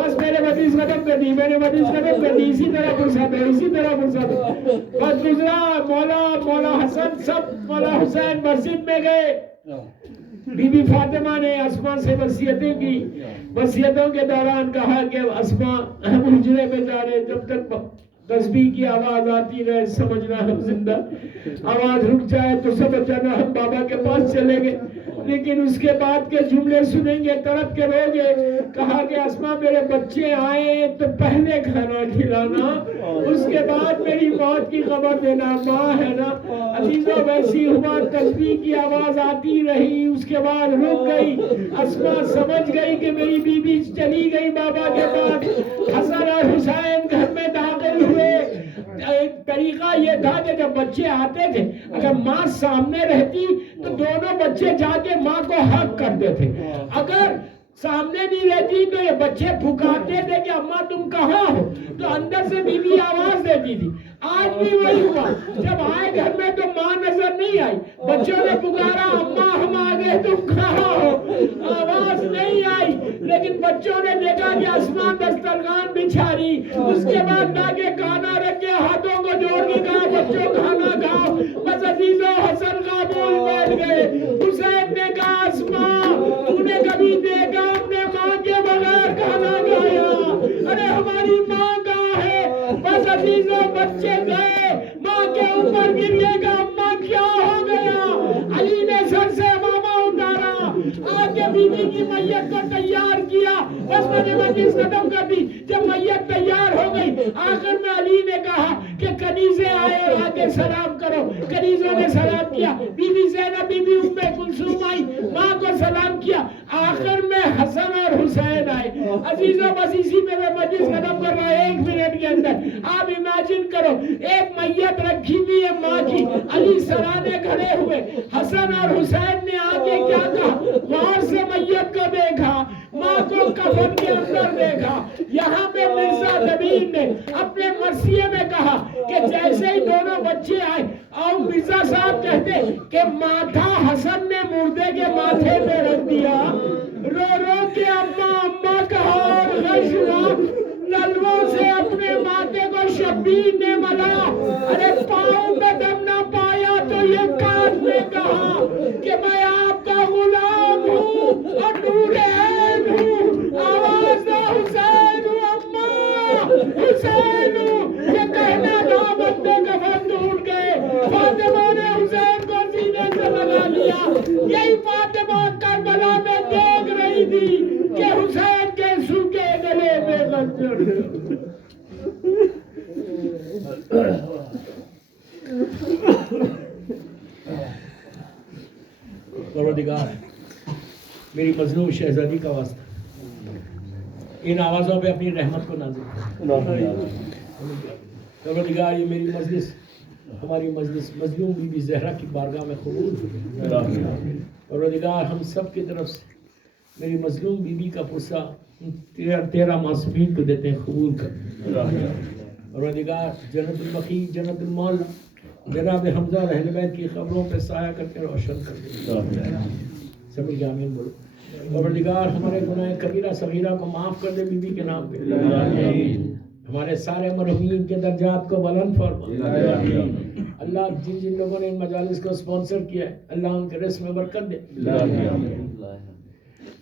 بس میرے حدیث ختم کر دی، میں نے حدیث ختم کر دی، اسی طرح فرصت ہے، اسی طرح فرصت ہے۔ بس گزرا مولا حسن سب مولا حسین مسجد میں گئے، بی بی فاطمہ نے اسما سے وصیتیں کی، وصیتوں کے دوران کہا کہ اسما ہم حجرے میں جا رہے، جب تک تسبیح کی آواز آتی رہے سمجھنا ہم زندہ، آواز رک جائے تو سمجھنا ہم بابا کے پاس چلیں گے، لیکن اس کے بعد کے جملے سنیں گے تڑپ کے رو گے۔ کہا کہ اسما میرے بچے آئے تو پہلے کھانا کھلانا، اس کے بعد میری موت کی خبر دینا، ماں ہے نا۔ عزیزو ویسی ہوا، تسبیح کی آواز آتی رہی، اس کے بعد رک گئی، اسما سمجھ گئی کہ میری بیوی چلی گئی بابا کے پاس۔ حسن اور حسین گھر میں داخل ہوئے۔ ایک طریقہ یہ تھا کہ جب بچے آتے تھے اگر ماں سامنے رہتی تو دونوں بچے جا کے ماں کو حق کرتے تھے، اگر سامنے نہیں رہتی تو یہ بچے پکارتے تھے کہ اماں تم کہاں ہو، تو اندر سے بیوی آواز دیتی تھی۔ آج بھی وہی ہوا، جب آئے گھر میں تو ماں نظر نہیں آئی، بچوں نے پکارا اماں ہم آ گئے تم کہاں ہو، آواز نہیں آئی، لیکن بچوں نے دیکھا کہ اسما دسترخوان بچھا رہی، اس کے بعد لاکے کھانا رکھ کے ہاتھوں کو جوڑ کے کہا بچوں کھانا کھاؤ۔ بس عزیزو حسن خاموش بیٹھ گئے۔ حسین نے کہا اسما تو نے کبھی دیکھا اپنے ماں کے بغیر کھانا کھایا؟ ارے ہماری ماں کہاں ہے؟ بس عزیزو بچے گئے، ماں کے اوپر گریے گا اماں کیا ہو گیا؟ علی نے سر سے امامہ اتارا، آگے بیوی کی میت کو تیار کیا، بس میں نے حدیث ختم کر دی۔ جب میت تیار ہو گئی آخر میں علی نے کہا کہ کنیزیں آئے اور آگے سلام کرو، کنیزوں نے سلام کیا، بی بی زینب بی بی ام کلثوم آئی، ماں کو سلام کیا، آخر میں حسن اور حسین آئے۔ عزیزو بس اسی میں مجلس ختم کر رہا ہے 1 منٹ کے اندر۔ آپ امیجن کرو ایک میت رکھی ہوئی ہے ماں کی، علی سرانے کھڑے ہوئے، حسن اور حسین نے آگے کیا کہا؟ غور سے میت کو دیکھا، ماں کو کفن کے اندر دیکھا۔ یہاں پہ مرزا نبیل نے اپنے مرثیے میں کہا کہ جیسے ہی دونوں بچے آئے اور مرزا صاحب کہتے کہ ماتھا حسن نے مردے کے ماتھے پہ رکھ دیا، رو رو کے اماں اماں کہا اور غش ہوا، تلووں سے اپنے ماتھے کو شبیر نے ملا، ارے پاؤں میں دم نہ پایا تو یہ کاٹ نے کہا کہ میں آپ کا غلام ہوں اور نور عین ہوں، آواز دو حسین ہوں اماں حسین ہوں، یہ کہنا تھا بندے کفن ٹوٹ گئے، فاطمہ نے حسین کو سینے سے لگا لیا، یہی فاطمہ کربلا میں دیکھ رہی تھی کہ حسین کے سوکھے گلے میں خنجر۔ پروردگار میری مظلوم شہزادی کا واسطہ ان آوازوں پہ اپنی رحمت کو نازل کر۔ پروردگار یہ میری مجلس ہماری مجلس مظلوم بی بی زہرا کی بارگاہ میں قبول ہو۔ پروردگار ہم سب کی طرف سے میری مظلوم بی بی کا پرسہ تیرا معصومین کو دیتے ہیں قبول کر۔ پروردگار جنت البقیع جنت المعلی جناب حمزہ اور اہل بیت کی خبروں پہ سایہ کر کے روشن کر دے۔ سب کی آمین بولو۔ پروردگار ہمارے گناہ کبیرہ صغیرہ کو معاف کر دے بی بی کے نام پہ، ہمارے سارے مرحومین کے درجات کو بلند فرما۔ اللہ جن جن لوگوں نے ان مجالس کو سپانسر کیا ہے اللہ ان کے رزق میں برکت دے۔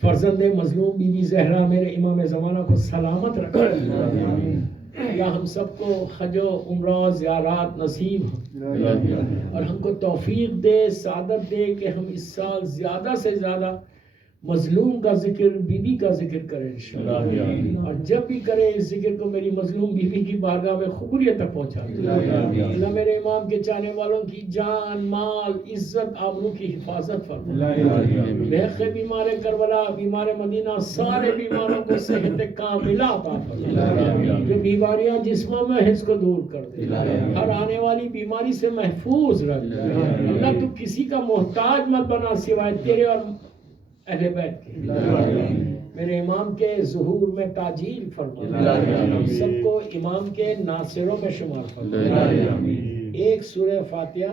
فرزند مظلوم بی بی زہرا میرے امام زمانہ کو سلامت رکھ۔ اللہ ہم سب کو حج و عمرہ زیارات نصیب ہو اور ہم کو توفیق دے، سعادت دے کہ ہم اس سال زیادہ سے زیادہ مظلوم کا ذکر، بی بی کا ذکر کریں انشاءاللہ، اور جب بھی کریں اس ذکر کو میری مظلوم بی بی کی بارگاہ میں قبولیت تک پہنچا دے۔ اللہ میرے امام کے چاہنے والوں کی جان، مال، عزت، آبرو کی حفاظت فرما۔ بحق بیمار کربلا، بیمار مدینہ، سارے بیماروں کو صحت کاملہ عطا فرما۔ جو بیماریاں جسموں میں ہیں اس کو دور کر دے، ہر آنے والی بیماری سے محفوظ رکھ۔ اللہ تو کسی کا محتاج مت بنا سوائے تیرے اور اہل بیت کے۔ میرے امام کے ظہور میں تاجیل فرما، سب کو امام کے ناصروں میں شمار فرما۔ ایک سورہ فاتحہ